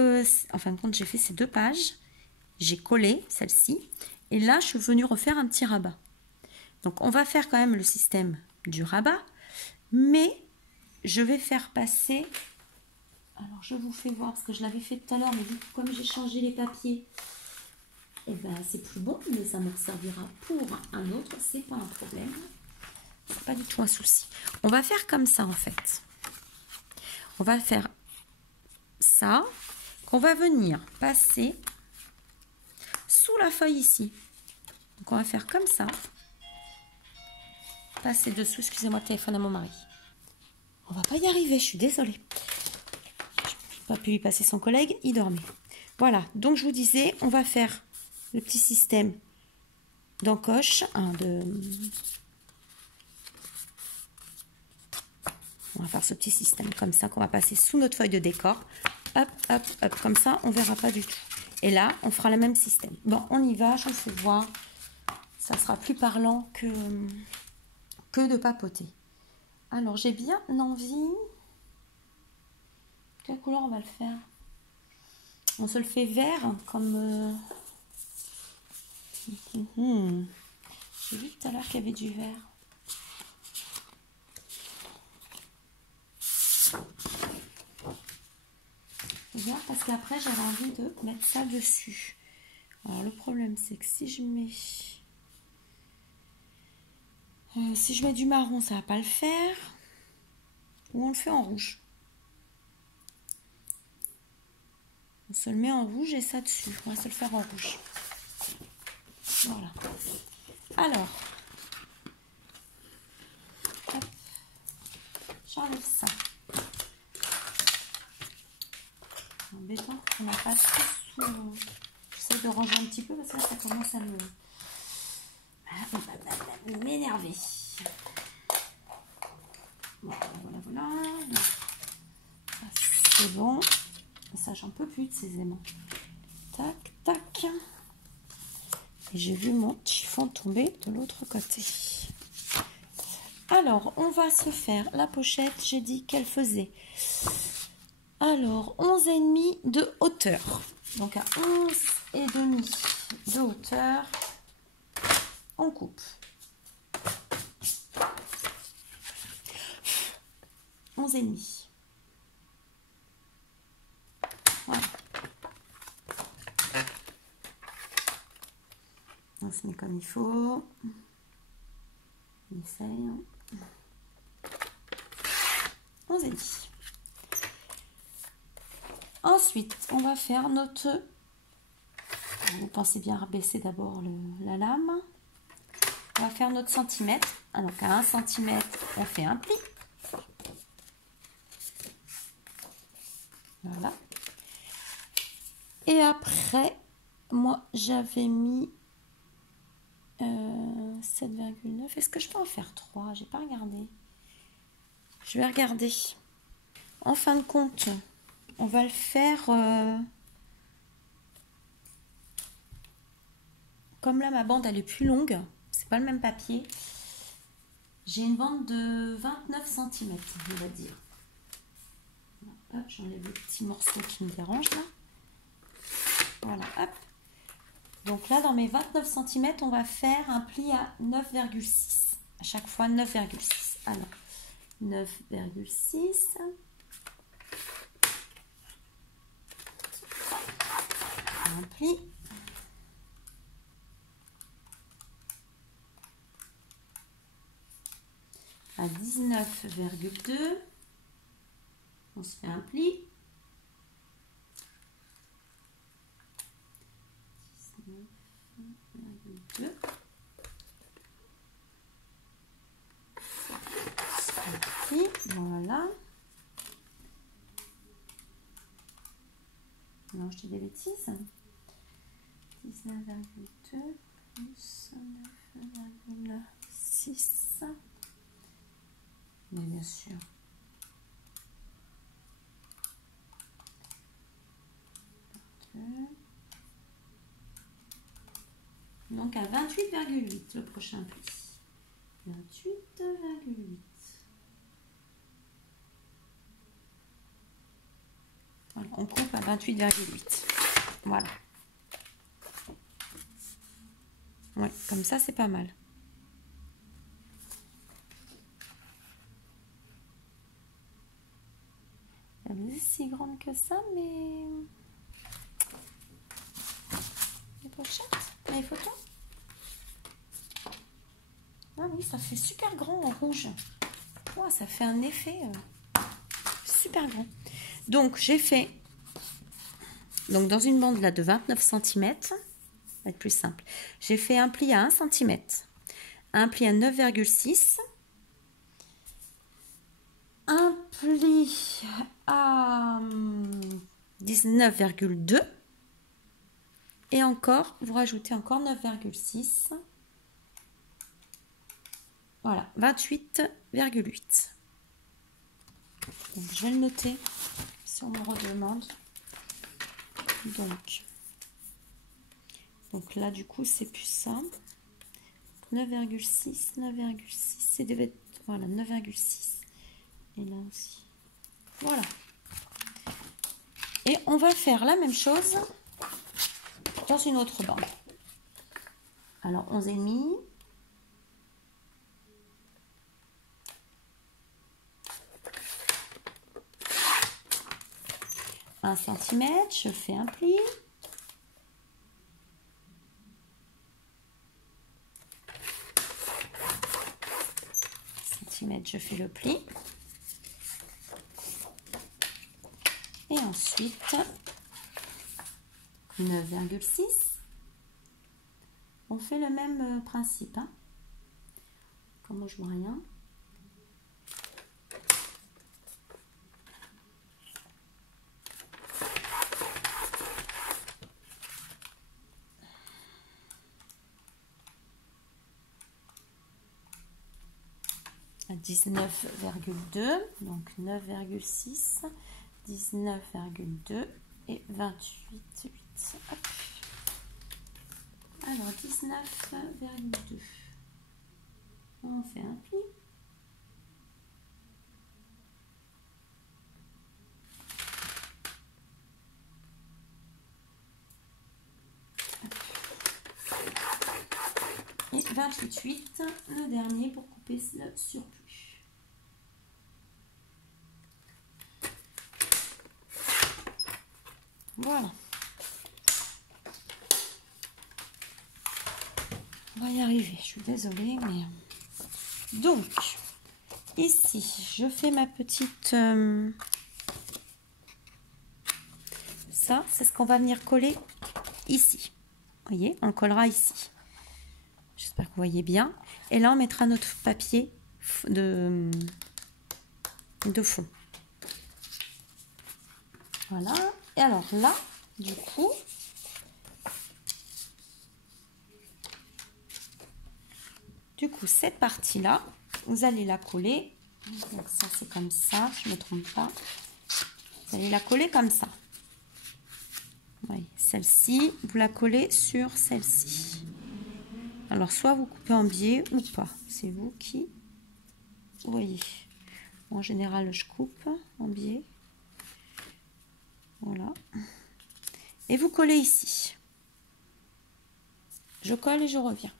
en fin de compte j'ai fait ces 2 pages. J'ai collé celle-ci. Et là je suis venue refaire un petit rabat. Donc on va faire quand même le système du rabat. Mais je vais faire passer... Alors, je vous fais voir, parce que je l'avais fait tout à l'heure, mais vu que comme j'ai changé les papiers, eh ben, c'est plus bon, mais ça me servira pour un autre, c'est pas un problème. C'est pas du tout un souci. On va faire comme ça, en fait. On va faire ça, qu'on va venir passer sous la feuille ici. Donc, on va faire comme ça. Passer dessous, excusez-moi, le téléphone à mon mari. On va pas y arriver, je suis désolée. Pas pu lui passer son collègue, il dormait. Voilà, donc je vous disais, on va faire le petit système d'encoche. On va faire ce petit système comme ça qu'on va passer sous notre feuille de décor. Hop, hop, hop, comme ça, on ne verra pas du tout. Et là, on fera le même système. Bon, on y va, je vous fais voir. Ça sera plus parlant que de papoter. Alors, j'ai bien envie... Quelle couleur on va le faire? On se le fait vert comme... J'ai vu tout à l'heure qu'il y avait du vert. Vert parce qu'après j'avais envie de mettre ça dessus. Alors le problème c'est que si je mets... si je mets du marron ça va pas le faire. Ou on le fait en rouge. On se le met en rouge et ça dessus. On va se le faire en rouge. Voilà. Alors, j'enlève ça. C'est embêtant qu'on n'a pas tout sous... J'essaie de ranger un petit peu parce que là, ça commence à m'énerver. Voilà, voilà. C'est bon. Ça, j'en peux plus de ces aimants. Tac, tac. Et j'ai vu mon chiffon tomber de l'autre côté. Alors, on va se faire la pochette. J'ai dit qu'elle faisait. Alors, 11,5 de hauteur. Donc, à 11,5 de hauteur, on coupe. 11,5. Voilà. on se met comme il faut. On essaye. On zénit. Ensuite, on va faire notre... Vous pensez bien rabaisser d'abord la lame. On va faire notre centimètre. Donc à 1 cm, on fait un pli. Voilà. Et après, moi j'avais mis 7,9. Est-ce que je peux en faire 3? J'ai pas regardé. Je vais regarder. En fin de compte, on va le faire comme là ma bande elle est plus longue, c'est pas le même papier. J'ai une bande de 29 cm, on va dire. Hop, j'enlève le petit morceau qui me dérange là. Voilà, hop. Donc là, dans mes 29 cm, on va faire un pli à 9,6. À chaque fois, 9,6. Alors, 9,6. Un pli. À 19,2. On se fait un pli. 19,2. Voilà. Non, je dis des bêtises. 19,2 plus 9,6. Mais bien sûr. Donc à 28,8 le prochain pli. 28,8. Voilà, on coupe à 28,8. Voilà. Ouais, comme ça c'est pas mal. Elle est si grande que ça, mais les pochettes, les photos. Ah oui, ça fait super grand en rouge. Wow, ça fait un effet super grand. Donc j'ai fait, donc dans une bande là de 29 cm, ça va être plus simple. J'ai fait un pli à 1 cm, un pli à 9,6, un pli à 19,2 et encore, vous rajoutez encore 9,6. Voilà, 28,8. Je vais le noter si on me redemande. Donc là, du coup, c'est plus ça. 9,6, 9,6, c'est des... Voilà, 9,6. Et là aussi. Voilà. Et on va faire la même chose dans une autre bande. Alors, 11,5. 1 cm, je fais un pli. Je fais le pli. Et ensuite, 9,6. On fait le même principe. Hein. Comme je vois rien. À 19,2, donc 9,6, 19,2 et 28,8. Alors 19,2. On fait un pli. Et 28,8, le dernier pour couper le surplus. Voilà. On va y arriver, je suis désolée, mais... Donc, ici, je fais ma petite... Ça, c'est ce qu'on va venir coller ici. Vous voyez, on le collera ici. J'espère que vous voyez bien. Et là, on mettra notre papier de fond. Voilà. Et alors là, du coup... cette partie-là, vous allez la coller. Donc ça, c'est comme ça, je ne me trompe pas. Vous allez la coller comme ça. Oui, celle-ci, vous la collez sur celle-ci. Alors, soit vous coupez en biais ou pas. C'est vous qui voyez. En général, je coupe en biais. Voilà. Et vous collez ici. Je colle et je reviens.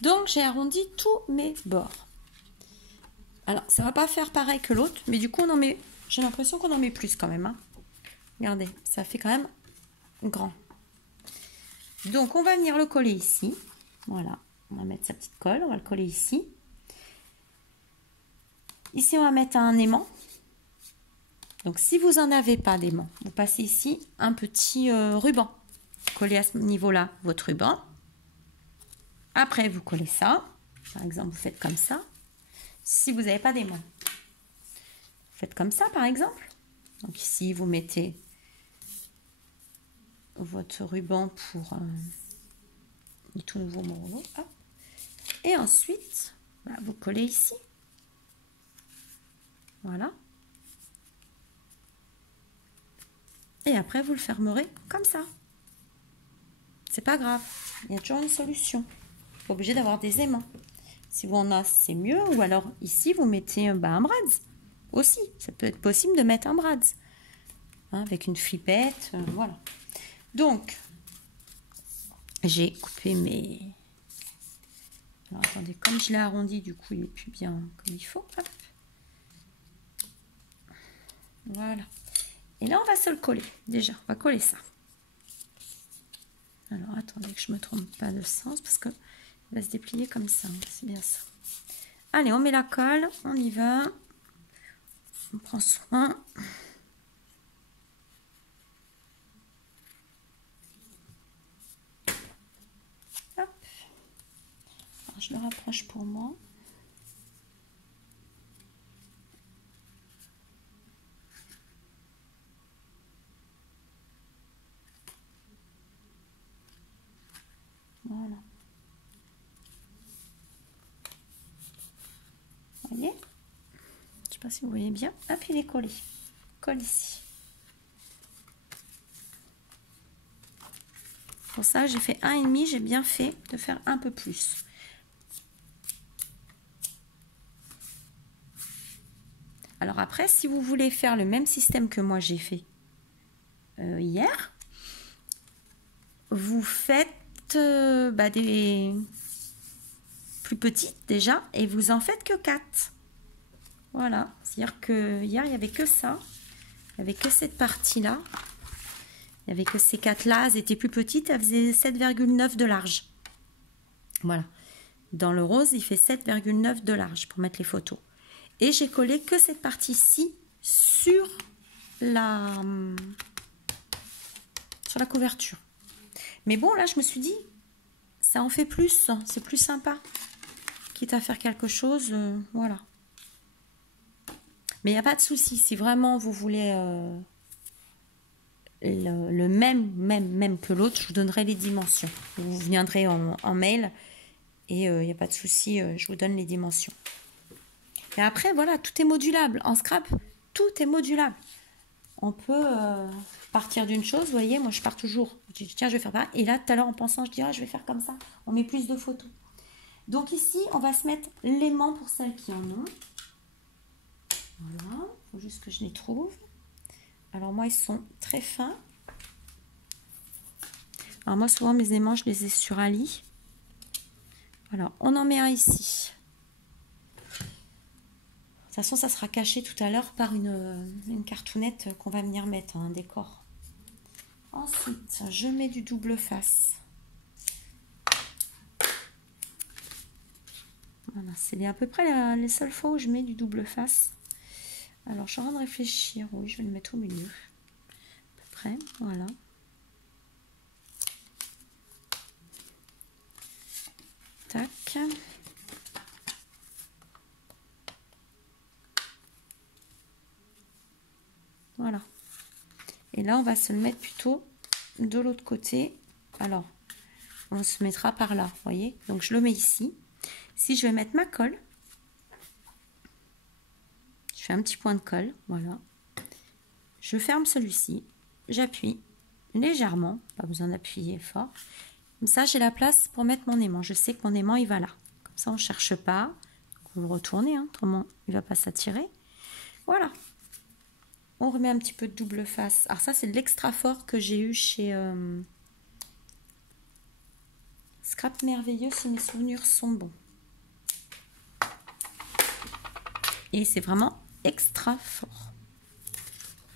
Donc, j'ai arrondi tous mes bords. Alors, ça ne va pas faire pareil que l'autre, mais du coup, on en met... J'ai l'impression qu'on en met plus quand même. Hein. Regardez, ça fait quand même grand. Donc, on va venir le coller ici. Voilà, on va mettre sa petite colle, on va le coller ici. Ici, on va mettre un aimant. Donc, si vous n'en avez pas d'aimant, vous passez ici un petit ruban. Collez à ce niveau-là votre ruban. Après, vous collez ça. Par exemple, vous faites comme ça. Si vous n'avez pas d'aimant, vous faites comme ça, par exemple. Donc, ici, vous mettez votre ruban pour du tout nouveau morceau. Et ensuite, vous collez ici. Voilà. Et après, vous le fermerez comme ça. C'est pas grave. Il y a toujours une solution. Pas obligé d'avoir des aimants. Si vous en avez, c'est mieux. Ou alors, ici, vous mettez un brads aussi. Ça peut être possible de mettre un brads. Hein, avec une flippette. Voilà. Donc, j'ai coupé mes... Alors, attendez, comme je l'ai arrondi, du coup, il est plus bien comme il faut. Hop. Voilà. Et là, on va se le coller. Déjà, on va coller ça. Alors, attendez que je ne me trompe pas de sens, parce que il va se déplier comme ça. C'est bien ça. Allez, on met la colle. On y va. On prend soin. Hop. Alors, je le rapproche pour moi. Voilà. Vous voyez? Je ne sais pas si vous voyez bien. Hop, il est collé. Colle ici. Pour ça, j'ai fait 1,5. J'ai bien fait de faire un peu plus. Alors après, si vous voulez faire le même système que moi j'ai fait hier, vous faites des plus petites déjà et vous en faites que 4. Voilà, c'est-à-dire que hier il n'y avait que ça, il n'y avait que cette partie-là, il n'y avait que ces 4-là, elles étaient plus petites, elles faisaient 7,9 de large. Voilà, dans le rose il fait 7,9 de large pour mettre les photos. Et j'ai collé que cette partie-ci sur la couverture. Mais bon, là, je me suis dit, ça en fait plus, c'est plus sympa. Quitte à faire quelque chose, voilà. Mais il n'y a pas de souci, si vraiment vous voulez le même que l'autre, je vous donnerai les dimensions. Vous viendrez en mail et il n'y a pas de souci, je vous donne les dimensions. Et après, voilà, tout est modulable. En scrap, tout est modulable. On peut partir d'une chose, vous voyez, moi je pars toujours. Je dis, tiens, je vais faire pareil. Et là, tout à l'heure, en pensant, je dis, ah, je vais faire comme ça. On met plus de photos. Donc ici, on va se mettre l'aimant pour celles qui en ont. Voilà, il faut juste que je les trouve. Alors moi, ils sont très fins. Alors moi, souvent, mes aimants, je les ai sur Ali. Voilà, on en met un ici. De toute façon, ça sera caché tout à l'heure par une cartoonette qu'on va venir mettre, un décor. Ensuite, je mets du double face. Voilà, c'est à peu près les seules fois où je mets du double face. Alors, je suis en train de réfléchir. Oui, je vais le mettre au milieu. À peu près, voilà. Tac. Voilà. Et là, on va se le mettre plutôt de l'autre côté. Alors, on se mettra par là, vous voyez. Donc, je le mets ici. Si je vais mettre ma colle, je fais un petit point de colle, voilà. Je ferme celui-ci, j'appuie légèrement, pas besoin d'appuyer fort. Comme ça, j'ai la place pour mettre mon aimant. Je sais que mon aimant, il va là. Comme ça, on ne cherche pas. Vous le retournez, hein, autrement, il ne va pas s'attirer. Voilà. On remet un petit peu de double face. Alors ça, c'est l'extra fort que j'ai eu chez Scrap Merveilleux, si mes souvenirs sont bons. Et c'est vraiment extra fort.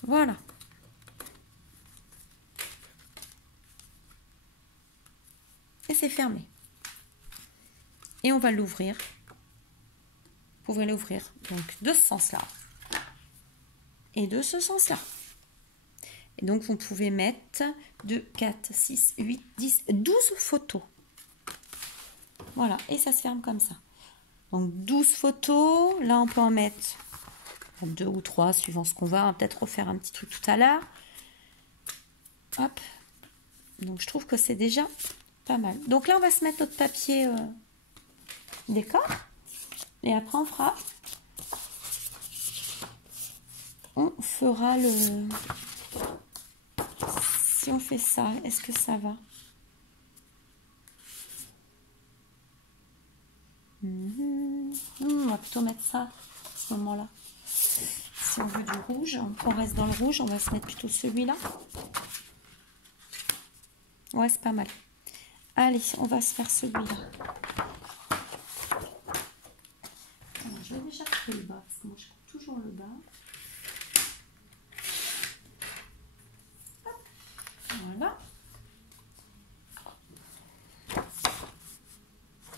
Voilà. Et c'est fermé. Et on va l'ouvrir. Vous pouvez l'ouvrir donc de ce sens-là. Et de ce sens-là. Et donc, vous pouvez mettre 2, 4, 6, 8, 10, 12 photos. Voilà, et ça se ferme comme ça. Donc, 12 photos. Là, on peut en mettre 2 ou 3, suivant ce qu'on va. On va peut-être refaire un petit truc tout à l'heure. Hop. Donc, je trouve que c'est déjà pas mal. Donc là, on va se mettre notre papier décor. Et après, on fera le... Si on fait ça, est-ce que ça va? On va plutôt mettre ça à ce moment-là. Si on veut du rouge, on reste dans le rouge, on va se mettre plutôt celui-là. Ouais, c'est pas mal. Allez, on va se faire celui-là. Je vais déjà couper le bas, parce que moi je coupe toujours le bas. Voilà.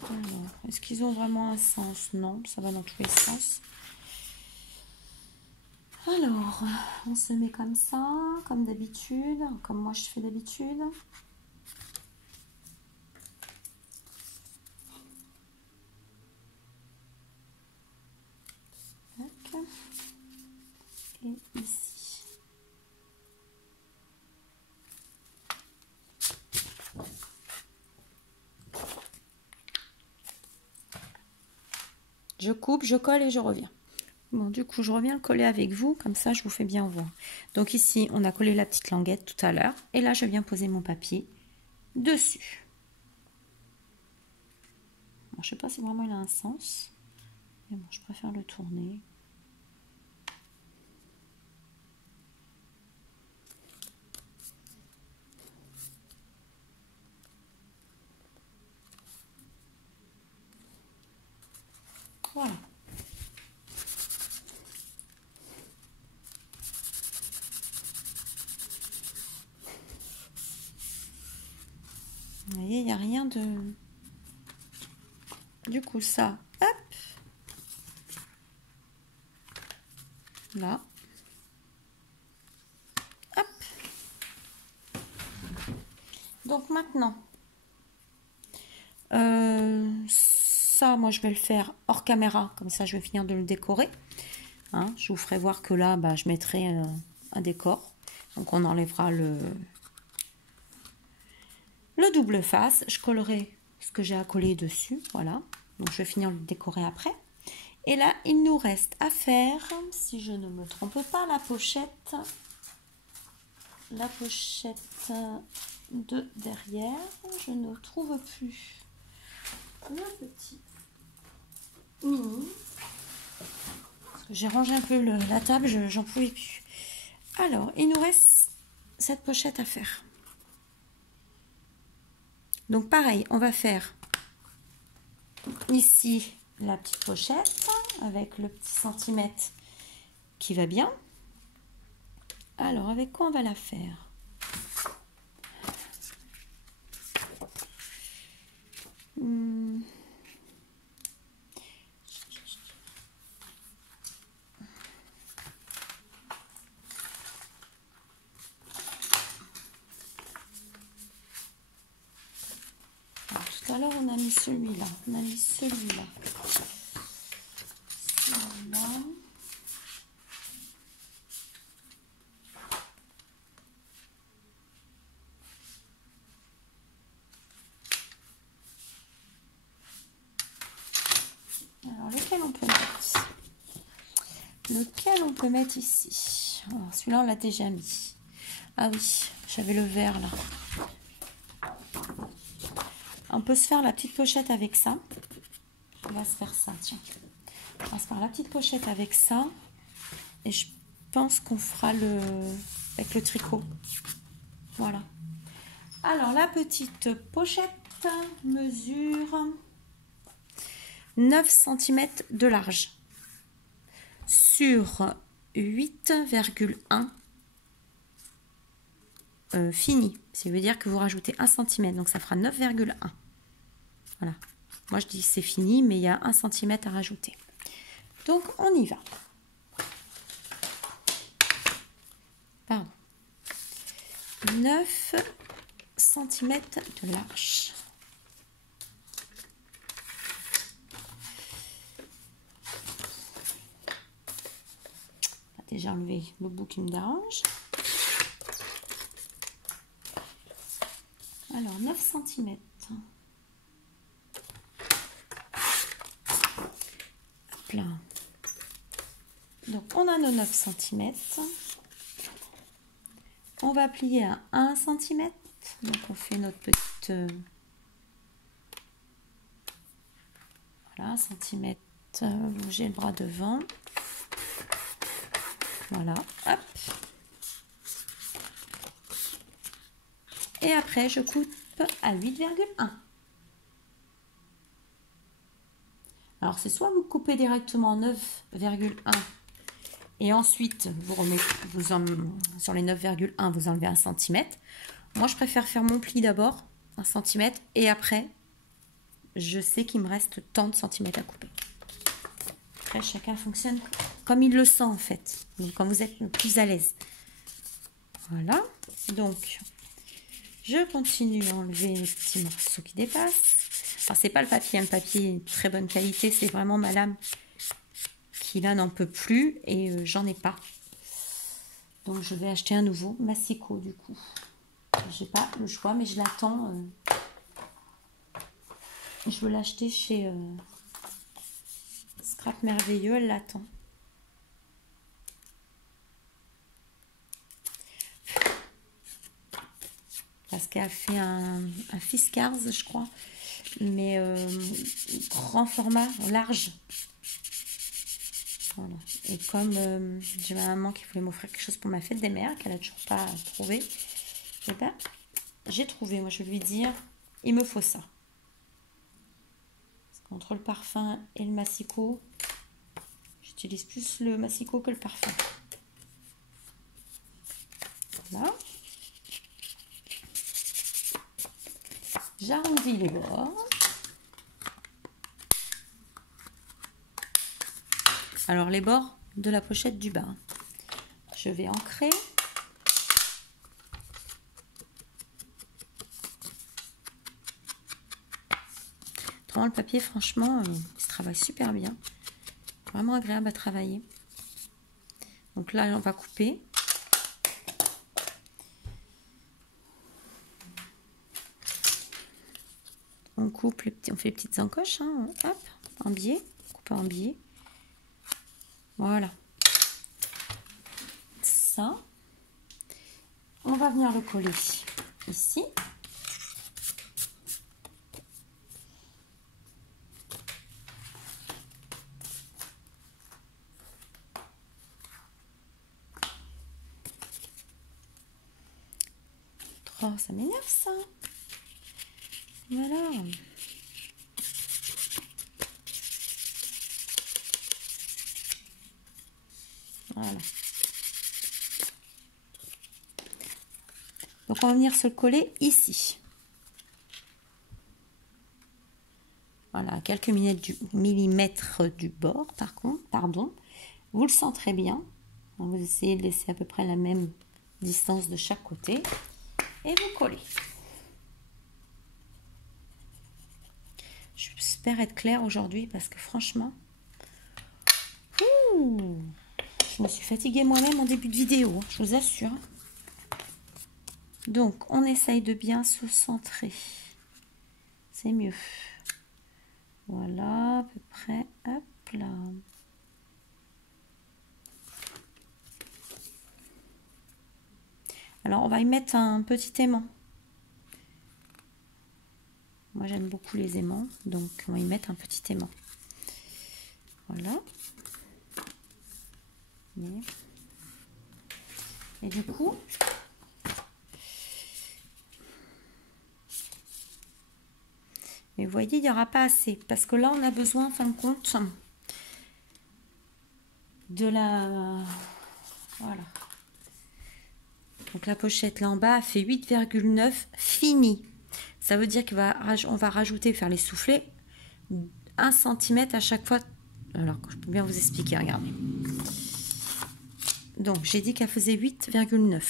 Alors, est-ce qu'ils ont vraiment un sens? Non, ça va dans tous les sens. Alors, on se met comme ça, comme d'habitude, comme moi je fais d'habitude. Et ici. Je coupe, je colle et je reviens. Bon, du coup, je reviens coller avec vous, comme ça, je vous fais bien voir. Donc ici, on a collé la petite languette tout à l'heure. Et là, je viens poser mon papier dessus. Bon, je sais pas si vraiment il a un sens. Mais bon, je préfère le tourner. Voilà. Vous voyez, il n'y a rien de... Du coup, ça, hop. Là. Hop. Donc maintenant, ça, moi, je vais le faire hors caméra. Comme ça, je vais finir de le décorer. Hein, je vous ferai voir que là, bah, je mettrai un décor. Donc, on enlèvera le double face. Je collerai ce que j'ai à coller dessus. Voilà. Donc, je vais finir de le décorer après. Et là, il nous reste à faire, si je ne me trompe pas, la pochette. La pochette de derrière. Je ne trouve plus le petit mini. J'ai rangé un peu la table, j'en pouvais plus. Alors, il nous reste cette pochette à faire. Donc pareil, on va faire ici la petite pochette avec le petit centimètre qui va bien. Alors, avec quoi on va la faire? tout à l'heure, on a mis celui-là. On a mis celui-là. Celui-là. Alors, lequel on peut mettre? Lequel on peut mettre ici? Alors, celui-là, on l'a déjà mis. Ah oui, j'avais le vert là. On peut se faire la petite pochette avec ça. On va se faire ça, tiens. On va se faire la petite pochette avec ça. Et je pense qu'on fera avec le tricot. Voilà. Alors, la petite pochette mesure 9 cm de large sur 8,1 fini. Ça veut dire que vous rajoutez 1 cm. Donc, ça fera 9,1. Voilà. Moi, je dis c'est fini, mais il y a 1 cm à rajouter. Donc, on y va. Pardon. 9 cm de large. On va déjà enlever le bout qui me dérange. Alors, 9 cm. Là. Donc, on a nos 9 cm. On va plier à 1 cm. Donc, on fait notre petite... voilà, 1 cm. J'ai le bras devant. Voilà, hop. Et après, je coupe à 8,1. Alors, c'est soit vous coupez directement 9,1 et ensuite vous remettez sur les 9,1, vous enlevez 1 cm. Moi, je préfère faire mon pli d'abord, 1 cm, et après, je sais qu'il me reste tant de centimètres à couper. Après, chacun fonctionne comme il le sent en fait, donc quand vous êtes le plus à l'aise. Voilà, donc je continue à enlever les petits morceaux qui dépassent. Alors, c'est pas le papier, hein. Le papier est de très bonne qualité, c'est vraiment ma lame qui là n'en peut plus et j'en ai pas. Donc je vais acheter un nouveau massicot du coup. J'ai pas le choix, mais je l'attends. Je veux l'acheter chez Scrap Merveilleux, elle l'attend. Parce qu'elle a fait un Fiskars, je crois, mais grand format, large. Voilà. Et comme j'ai ma maman qui voulait m'offrir quelque chose pour ma fête des mères, qu'elle n'a toujours pas trouvé, eh ben, j'ai trouvé. Moi, je vais lui dire, il me faut ça. Parce qu'entre le parfum et le massicot, j'utilise plus le massicot que le parfum. Voilà. J'arrondis les bords. Alors, les bords de la pochette du bas. Je vais ancrer. Autrement, le papier, franchement, il se travaille super bien. Vraiment agréable à travailler. Donc là, on va couper. On coupe les petits, on fait les petites encoches, hein, hop, en biais, coupe en biais. Voilà. Ça, on va venir le coller ici. Oh, ça m'énerve ça. Voilà. Voilà. Donc on va venir se coller ici. Voilà, à quelques millimètres du bord, par contre, pardon. Vous le centrez bien. Vous essayez de laisser à peu près la même distance de chaque côté. Et vous collez. J'espère être claire aujourd'hui parce que franchement, je me suis fatiguée moi-même en début de vidéo, je vous assure. Donc, on essaye de bien se centrer. C'est mieux. Voilà, à peu près. Hop là. Alors, on va y mettre un petit aimant. Moi, j'aime beaucoup les aimants, donc on va y mettre un petit aimant. Voilà. Et du coup, mais vous voyez, il n'y aura pas assez. Parce que là, on a besoin, en fin de compte, de la... Voilà. Donc la pochette là en bas fait 8,9 fini. Ça veut dire qu'on va rajouter, faire les soufflets, 1 cm à chaque fois. Alors, je peux bien vous expliquer, regardez. Donc, j'ai dit qu'elle faisait 8,9.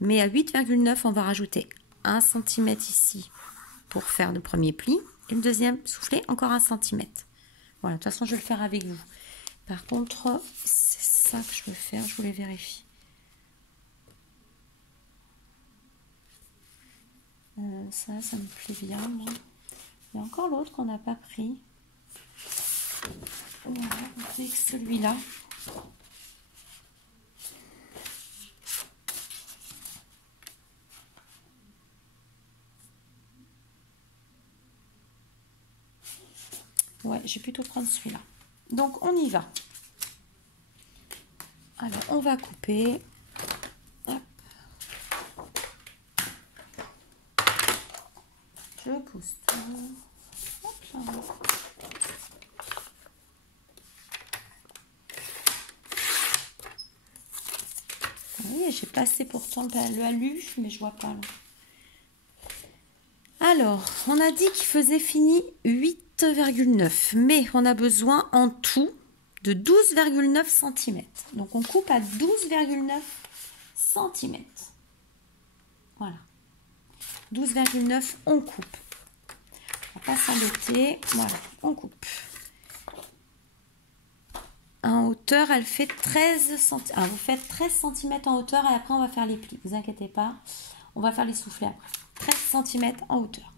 Mais à 8,9, on va rajouter 1 cm ici pour faire le premier pli. Et le deuxième soufflet, encore 1 cm. Voilà, de toute façon, je vais le faire avec vous. Par contre, c'est ça que je veux faire, je voulais vérifier. Ça me plaît bien, moi. Il y a encore l'autre qu'on n'a pas pris. Voilà, avec celui-là. Ouais, je vais plutôt prendre celui-là. Donc, on y va. Alors, on va couper. Hop. Je pousse tout. Hop là. Oui, j'ai passé pourtant le alu, mais je vois pas. Là. Alors, on a dit qu'il faisait fini 8,9, mais on a besoin en tout de 12,9 cm. Donc, on coupe à 12,9 cm. Voilà. 12,9, on coupe. On va pas s'embêter. Voilà, on coupe. En hauteur, elle fait 13 cm. Ah, vous faites 13 cm en hauteur et après, on va faire les plis. Ne vous inquiétez pas. On va faire les soufflets après. 13 cm en hauteur.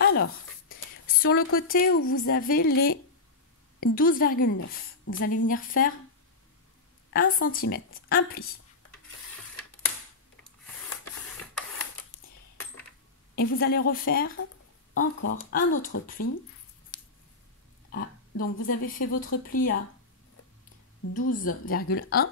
Alors, sur le côté où vous avez les 12,9, vous allez venir faire 1 cm, un pli. Et vous allez refaire encore un autre pli. Donc, vous avez fait votre pli à 12,1.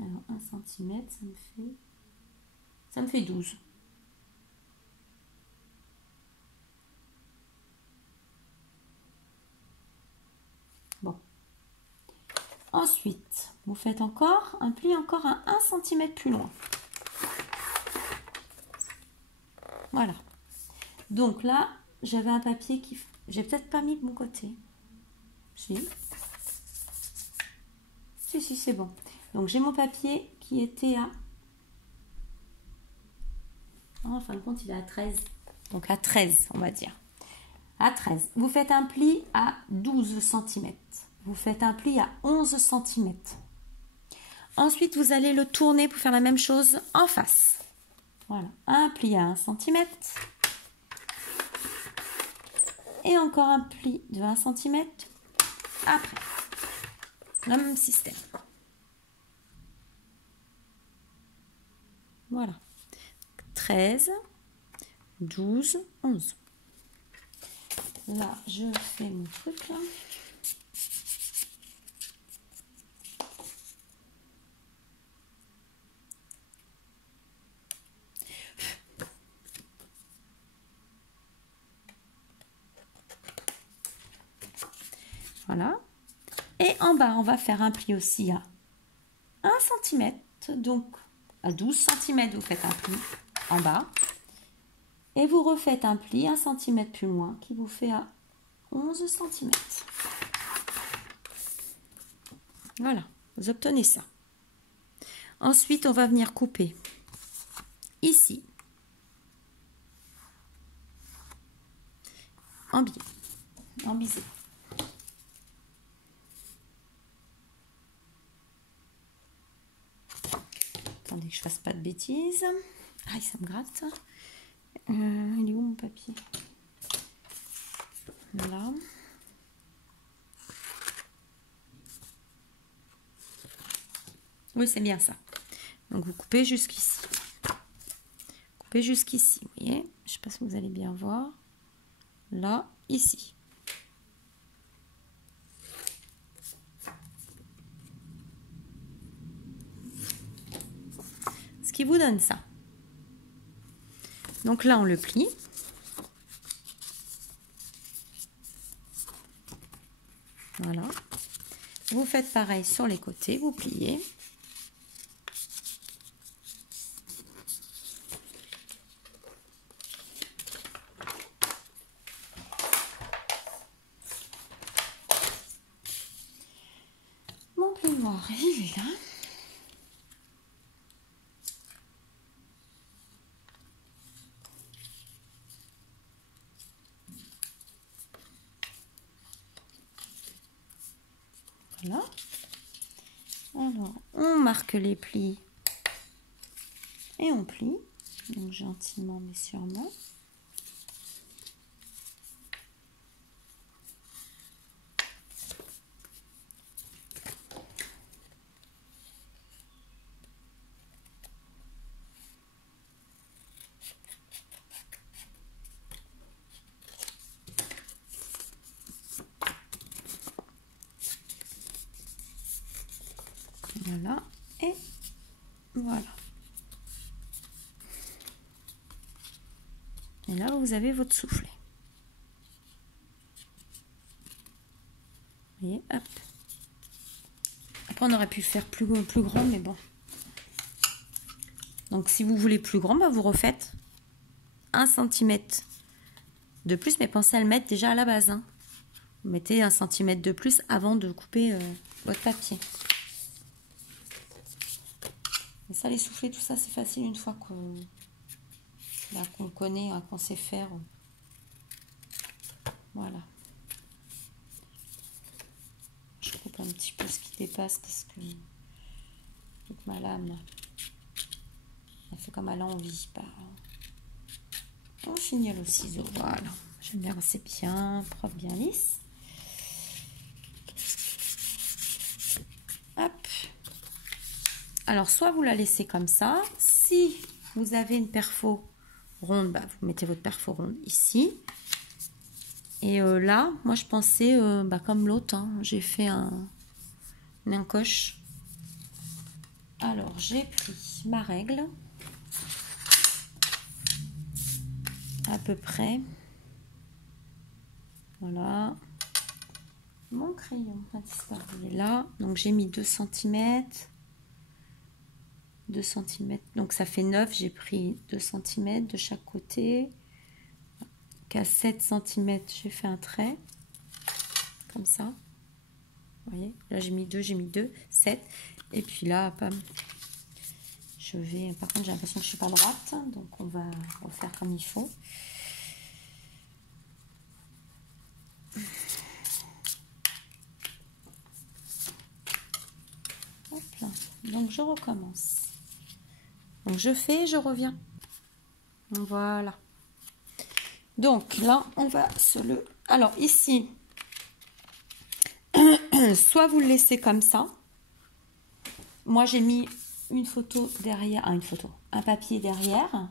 Alors, 1 cm, ça me fait 12. Bon. Ensuite, vous faites encore un pli encore à 1 cm plus loin. Voilà. Donc là, j'avais un papier qui... J'ai peut-être pas mis de mon côté. Si, c'est bon. Donc, j'ai mon papier qui était à... Oh, en fin de compte, il est à 13. Donc, à 13, on va dire. À 13. Vous faites un pli à 12 cm. Vous faites un pli à 11 cm. Ensuite, vous allez le tourner pour faire la même chose en face. Voilà. Un pli à 1 cm. Et encore un pli de 1 cm après. Le même système. Voilà. 13, 12, 11. Là, je fais mon truc là. Voilà. Et en bas, on va faire un pli aussi à 1 cm. Donc, à 12 cm, vous faites un pli en bas. Et vous refaites un pli 1 cm plus loin qui vous fait à 11 cm. Voilà, vous obtenez ça. Ensuite, on va venir couper ici, en biais, en biseau. Attendez que je fasse pas de bêtises. Aïe, ça me gratte. Il est où mon papier? Là. Oui, c'est bien ça. Donc, vous coupez jusqu'ici. Coupez jusqu'ici, vous voyez? Je ne sais pas si vous allez bien voir. Là, ici. Ce qui vous donne ça. Donc là, on le plie. Voilà. Vous faites pareil sur les côtés, vous pliez. Mon plioir, il est là. Voilà. Alors, on marque les plis et on plie. Donc gentiment mais sûrement. Voilà, et voilà. Et là, vous avez votre soufflet. Vous voyez, hop. Après, on aurait pu faire plus grand, mais bon. Donc, si vous voulez plus grand, bah, vous refaites 1 cm de plus, mais pensez à le mettre déjà à la base. Hein. Vous mettez 1 cm de plus avant de couper votre papier. Et ça, les soufflets, tout ça, c'est facile une fois qu'on connaît, hein, qu'on sait faire. Voilà. Je coupe un petit peu ce qui dépasse parce que avec ma lame, elle fait comme à l'envie. On finit au ciseau, voilà. J'aime bien quand c'est bien propre, bien lisse. Hop. Alors, soit vous la laissez comme ça. Si vous avez une perfo ronde, bah, vous mettez votre perfo ronde ici. Et là, moi, je pensais, comme l'autre, hein, j'ai fait une encoche. Alors, j'ai pris ma règle. À peu près. Voilà. Mon crayon a disparu, il est là. Donc, j'ai mis 2 cm. 2 cm. Donc, ça fait 9. J'ai pris 2 cm de chaque côté. Qu'à 7 cm, j'ai fait un trait. Comme ça. Vous voyez, là, j'ai mis 2, 7. Et puis là, pam. Je vais... Par contre, j'ai l'impression que je ne suis pas droite. Donc, on va refaire comme il faut. Hop là. Donc, je recommence. Donc, je fais, je reviens. Voilà. Donc, là, on va se le... Alors, ici, soit vous le laissez comme ça. Moi, j'ai mis une photo derrière... un papier derrière.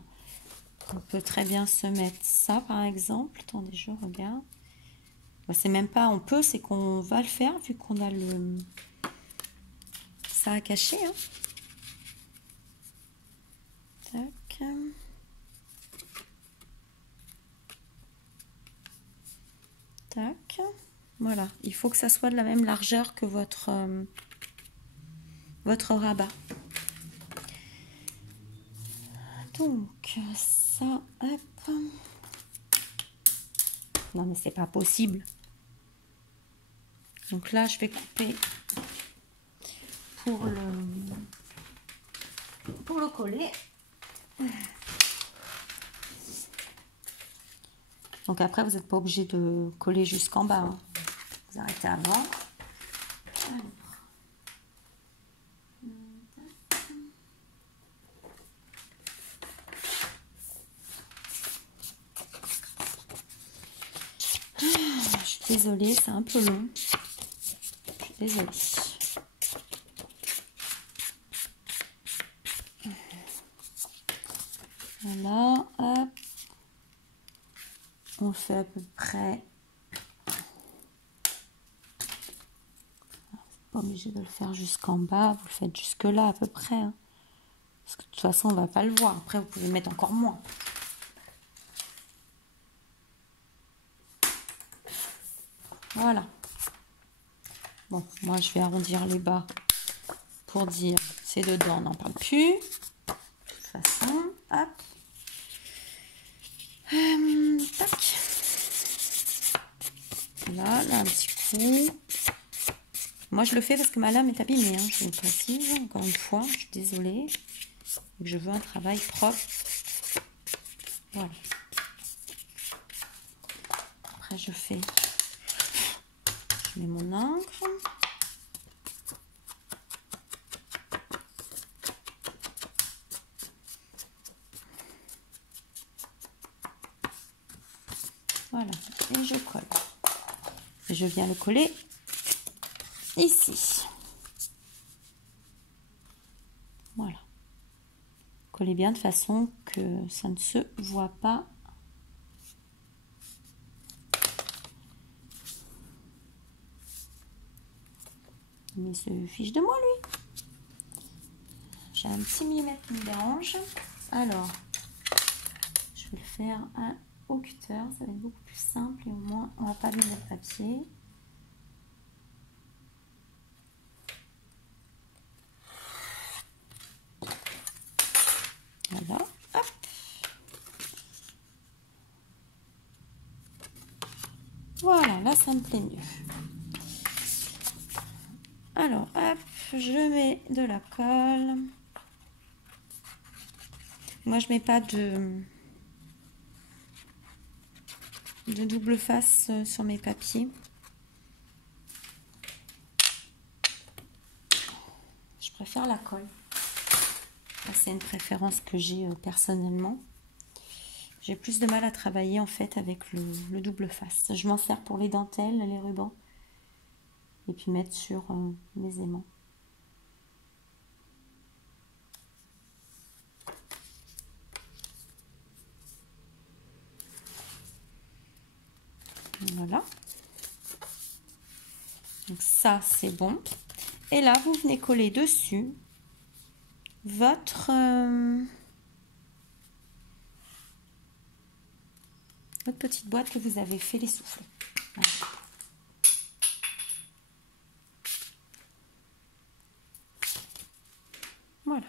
On peut très bien se mettre ça, par exemple. Attendez, je regarde. C'est même pas on peut, c'est qu'on va le faire, vu qu'on a ça à cacher. Hein. Tac. Tac. Voilà. Il faut que ça soit de la même largeur que votre rabat. Donc, ça, hop. Non, mais c'est pas possible. Donc là, je vais couper pour le coller. Donc après, vous n'êtes pas obligé de coller jusqu'en bas, hein. Vous arrêtez avant. Alors. Je suis désolée, c'est un peu long. Je suis désolée. Voilà, hop. On fait à peu près. Pas obligé de le faire jusqu'en bas, vous le faites jusque là à peu près, hein. Parce que de toute façon on va pas le voir. Après vous pouvez mettre encore moins. Voilà. Bon, moi je vais arrondir les bas pour dire c'est dedans, on n'en parle plus. De toute façon, hop. Tac. Là un petit coup. Moi je le fais parce que ma lame est abîmée, hein, je vous le précise, encore une fois, je suis désolée. Et que je veux un travail propre. Voilà. Après je mets mon encre. Voilà, et je colle. Et je viens le coller ici. Voilà. Collez bien de façon que ça ne se voit pas. Mais il se fiche de moi, lui. J'ai un petit millimètre qui me dérange. Alors, je vais le faire au cutter. Ça va être beaucoup plus simple et au moins, on va pas abîmer le papier. Voilà. Hop. Voilà, là, ça me plaît mieux. Alors, hop, je mets de la colle. Moi, je mets pas de double face sur mes papiers. Je préfère la colle. C'est une préférence que j'ai personnellement. J'ai plus de mal à travailler en fait avec le double face. Je m'en sers pour les dentelles, les rubans. Et puis mettre sur mes aimants. Voilà. Donc ça, c'est bon. Et là, vous venez coller dessus votre petite boîte que vous avez fait les soufflets. Voilà. Voilà.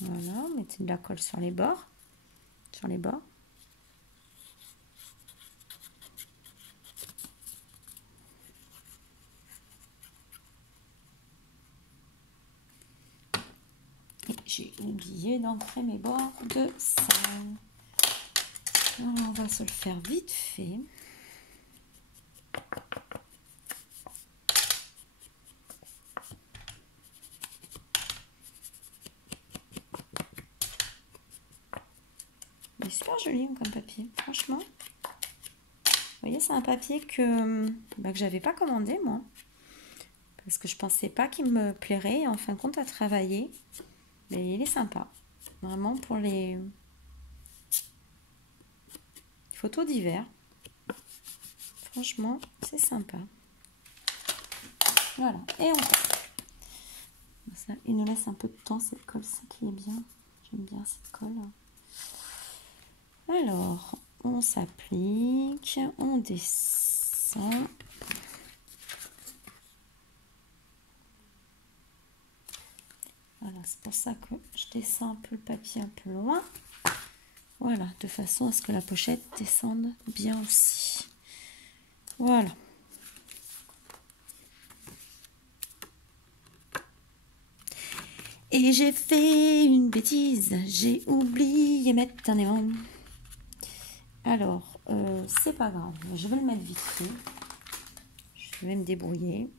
Voilà, mettez de la colle sur les bords. Sur les bords. Et j'ai oublié d'ancrer mes bords de salle. Alors on va se le faire vite fait. Il est super joli comme papier, franchement. Vous voyez, c'est un papier que j'avais pas commandé moi. Parce que je pensais pas qu'il me plairait en fin de compte à travailler. Mais il est sympa. Vraiment pour les photos d'hiver. Franchement, c'est sympa. Voilà. Et on ça, il nous laisse un peu de temps cette colle, ça qui est bien. J'aime bien cette colle. Alors, on s'applique, on descend. Voilà, c'est pour ça que je descends un peu le papier un peu loin. Voilà, de façon à ce que la pochette descende bien aussi. Voilà. Et j'ai fait une bêtise, j'ai oublié mettre un néon. Alors, c'est pas grave, je vais le mettre vite fait. Je vais me débrouiller.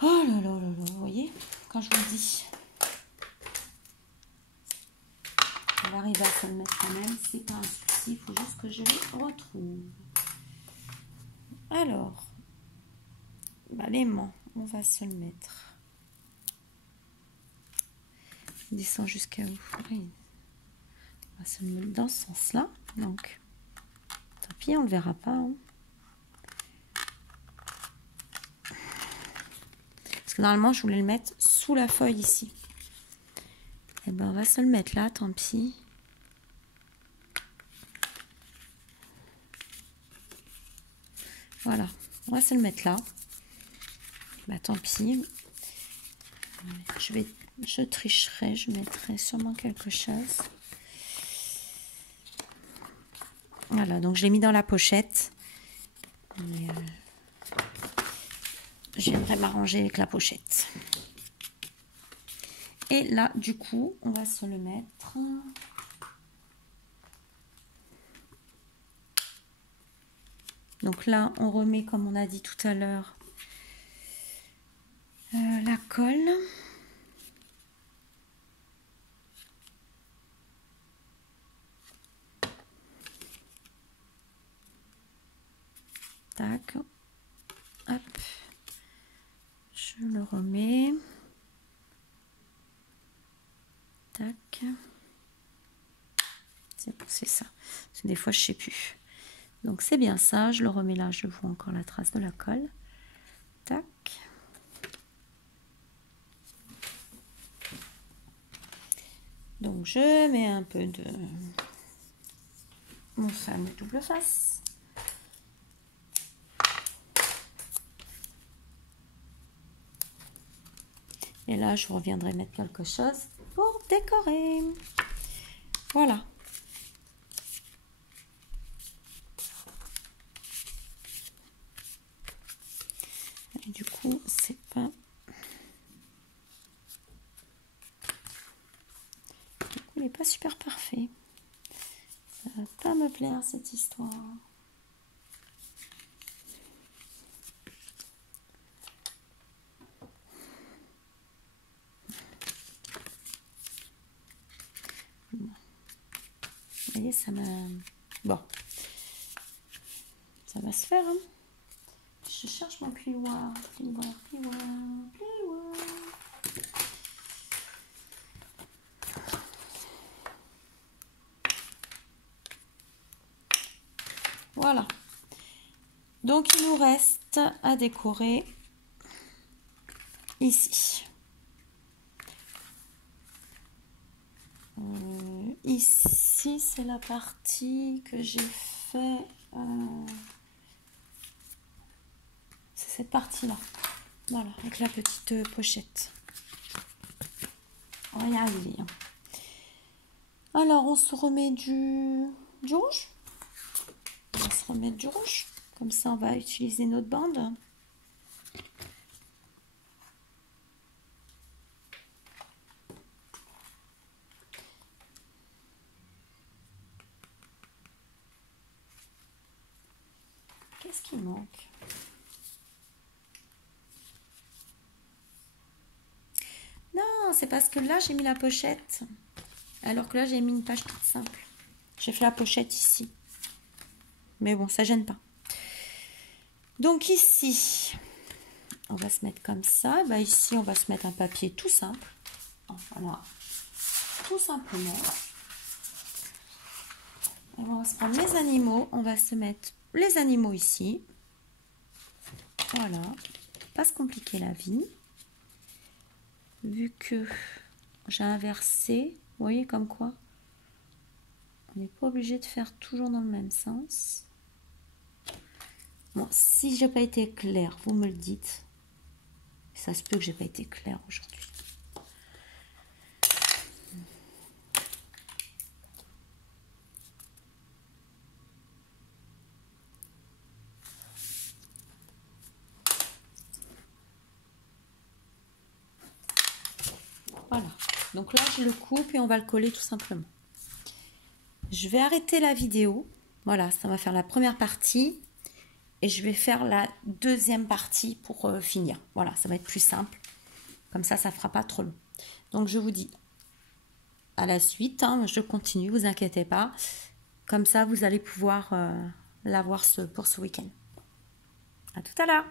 Oh là là là là, vous voyez, quand je vous dis, on va arriver à se le mettre quand même, c'est pas un souci, il faut juste que je le retrouve. Alors, bah, l'aimant, on va se le mettre. Je descends jusqu'à où? Oui. On va se le mettre dans ce sens-là, donc tant pis, on le verra pas. Hein. Parce que normalement, je voulais le mettre sous la feuille ici. Et ben, on va se le mettre là, tant pis. Voilà, on va se le mettre là. Bah, tant pis. Je tricherai, je mettrai sûrement quelque chose. Voilà, donc je l'ai mis dans la pochette. Mais j'aimerais m'arranger avec la pochette. Et là, du coup, on va se le mettre. Donc là, on remet, comme on a dit tout à l'heure, la colle. Tac. Hop. Je le remets. Tac. C'est ça. Parce que des fois, je ne sais plus. Donc, c'est bien ça. Je le remets là. Je vois encore la trace de la colle. Tac. Donc, je mets un peu de mon fameux double face. Et là, je reviendrai mettre quelque chose pour décorer. Voilà. Et du coup, c'est pas... Du coup, il n'est pas super parfait. Ça va pas me plaire, cette histoire. Bon. Vous voyez, ça m'a... Bon. Ça va se faire, hein. Je cherche mon plioir. Plioir, plioir, plioir. Voilà. Donc, il nous reste à décorer ici. Ici, c'est la partie que j'ai fait... c'est cette partie-là. Voilà, avec la petite pochette. On va y arriver. Hein. Alors, on se remet du rouge. On va se remettre du rouge. Comme ça, on va utiliser notre bande. Qu'est-ce qui manque? Non, c'est parce que là, j'ai mis la pochette. Alors que là, j'ai mis une page toute simple. J'ai fait la pochette ici. Mais bon, ça gêne pas. Donc ici, on va se mettre comme ça. Bah, ici, on va se mettre un papier tout simple. Voilà. Tout simplement. Et on va se prendre les animaux. On va se mettre les animaux ici. Voilà. Pas se compliquer la vie. Vu que j'ai inversé, vous voyez comme quoi on n'est pas obligé de faire toujours dans le même sens. Bon, si j'ai pas été claire, vous me le dites. Ça se peut que j'ai pas été claire aujourd'hui. Voilà. Donc là, je le coupe et on va le coller tout simplement. Je vais arrêter la vidéo. Voilà, ça va faire la première partie. Et je vais faire la deuxième partie pour finir. Voilà, ça va être plus simple. Comme ça, ça ne fera pas trop long. Donc, je vous dis à la suite. Hein, je continue, vous inquiétez pas. Comme ça, vous allez pouvoir l'avoir pour ce week-end. À tout à l'heure.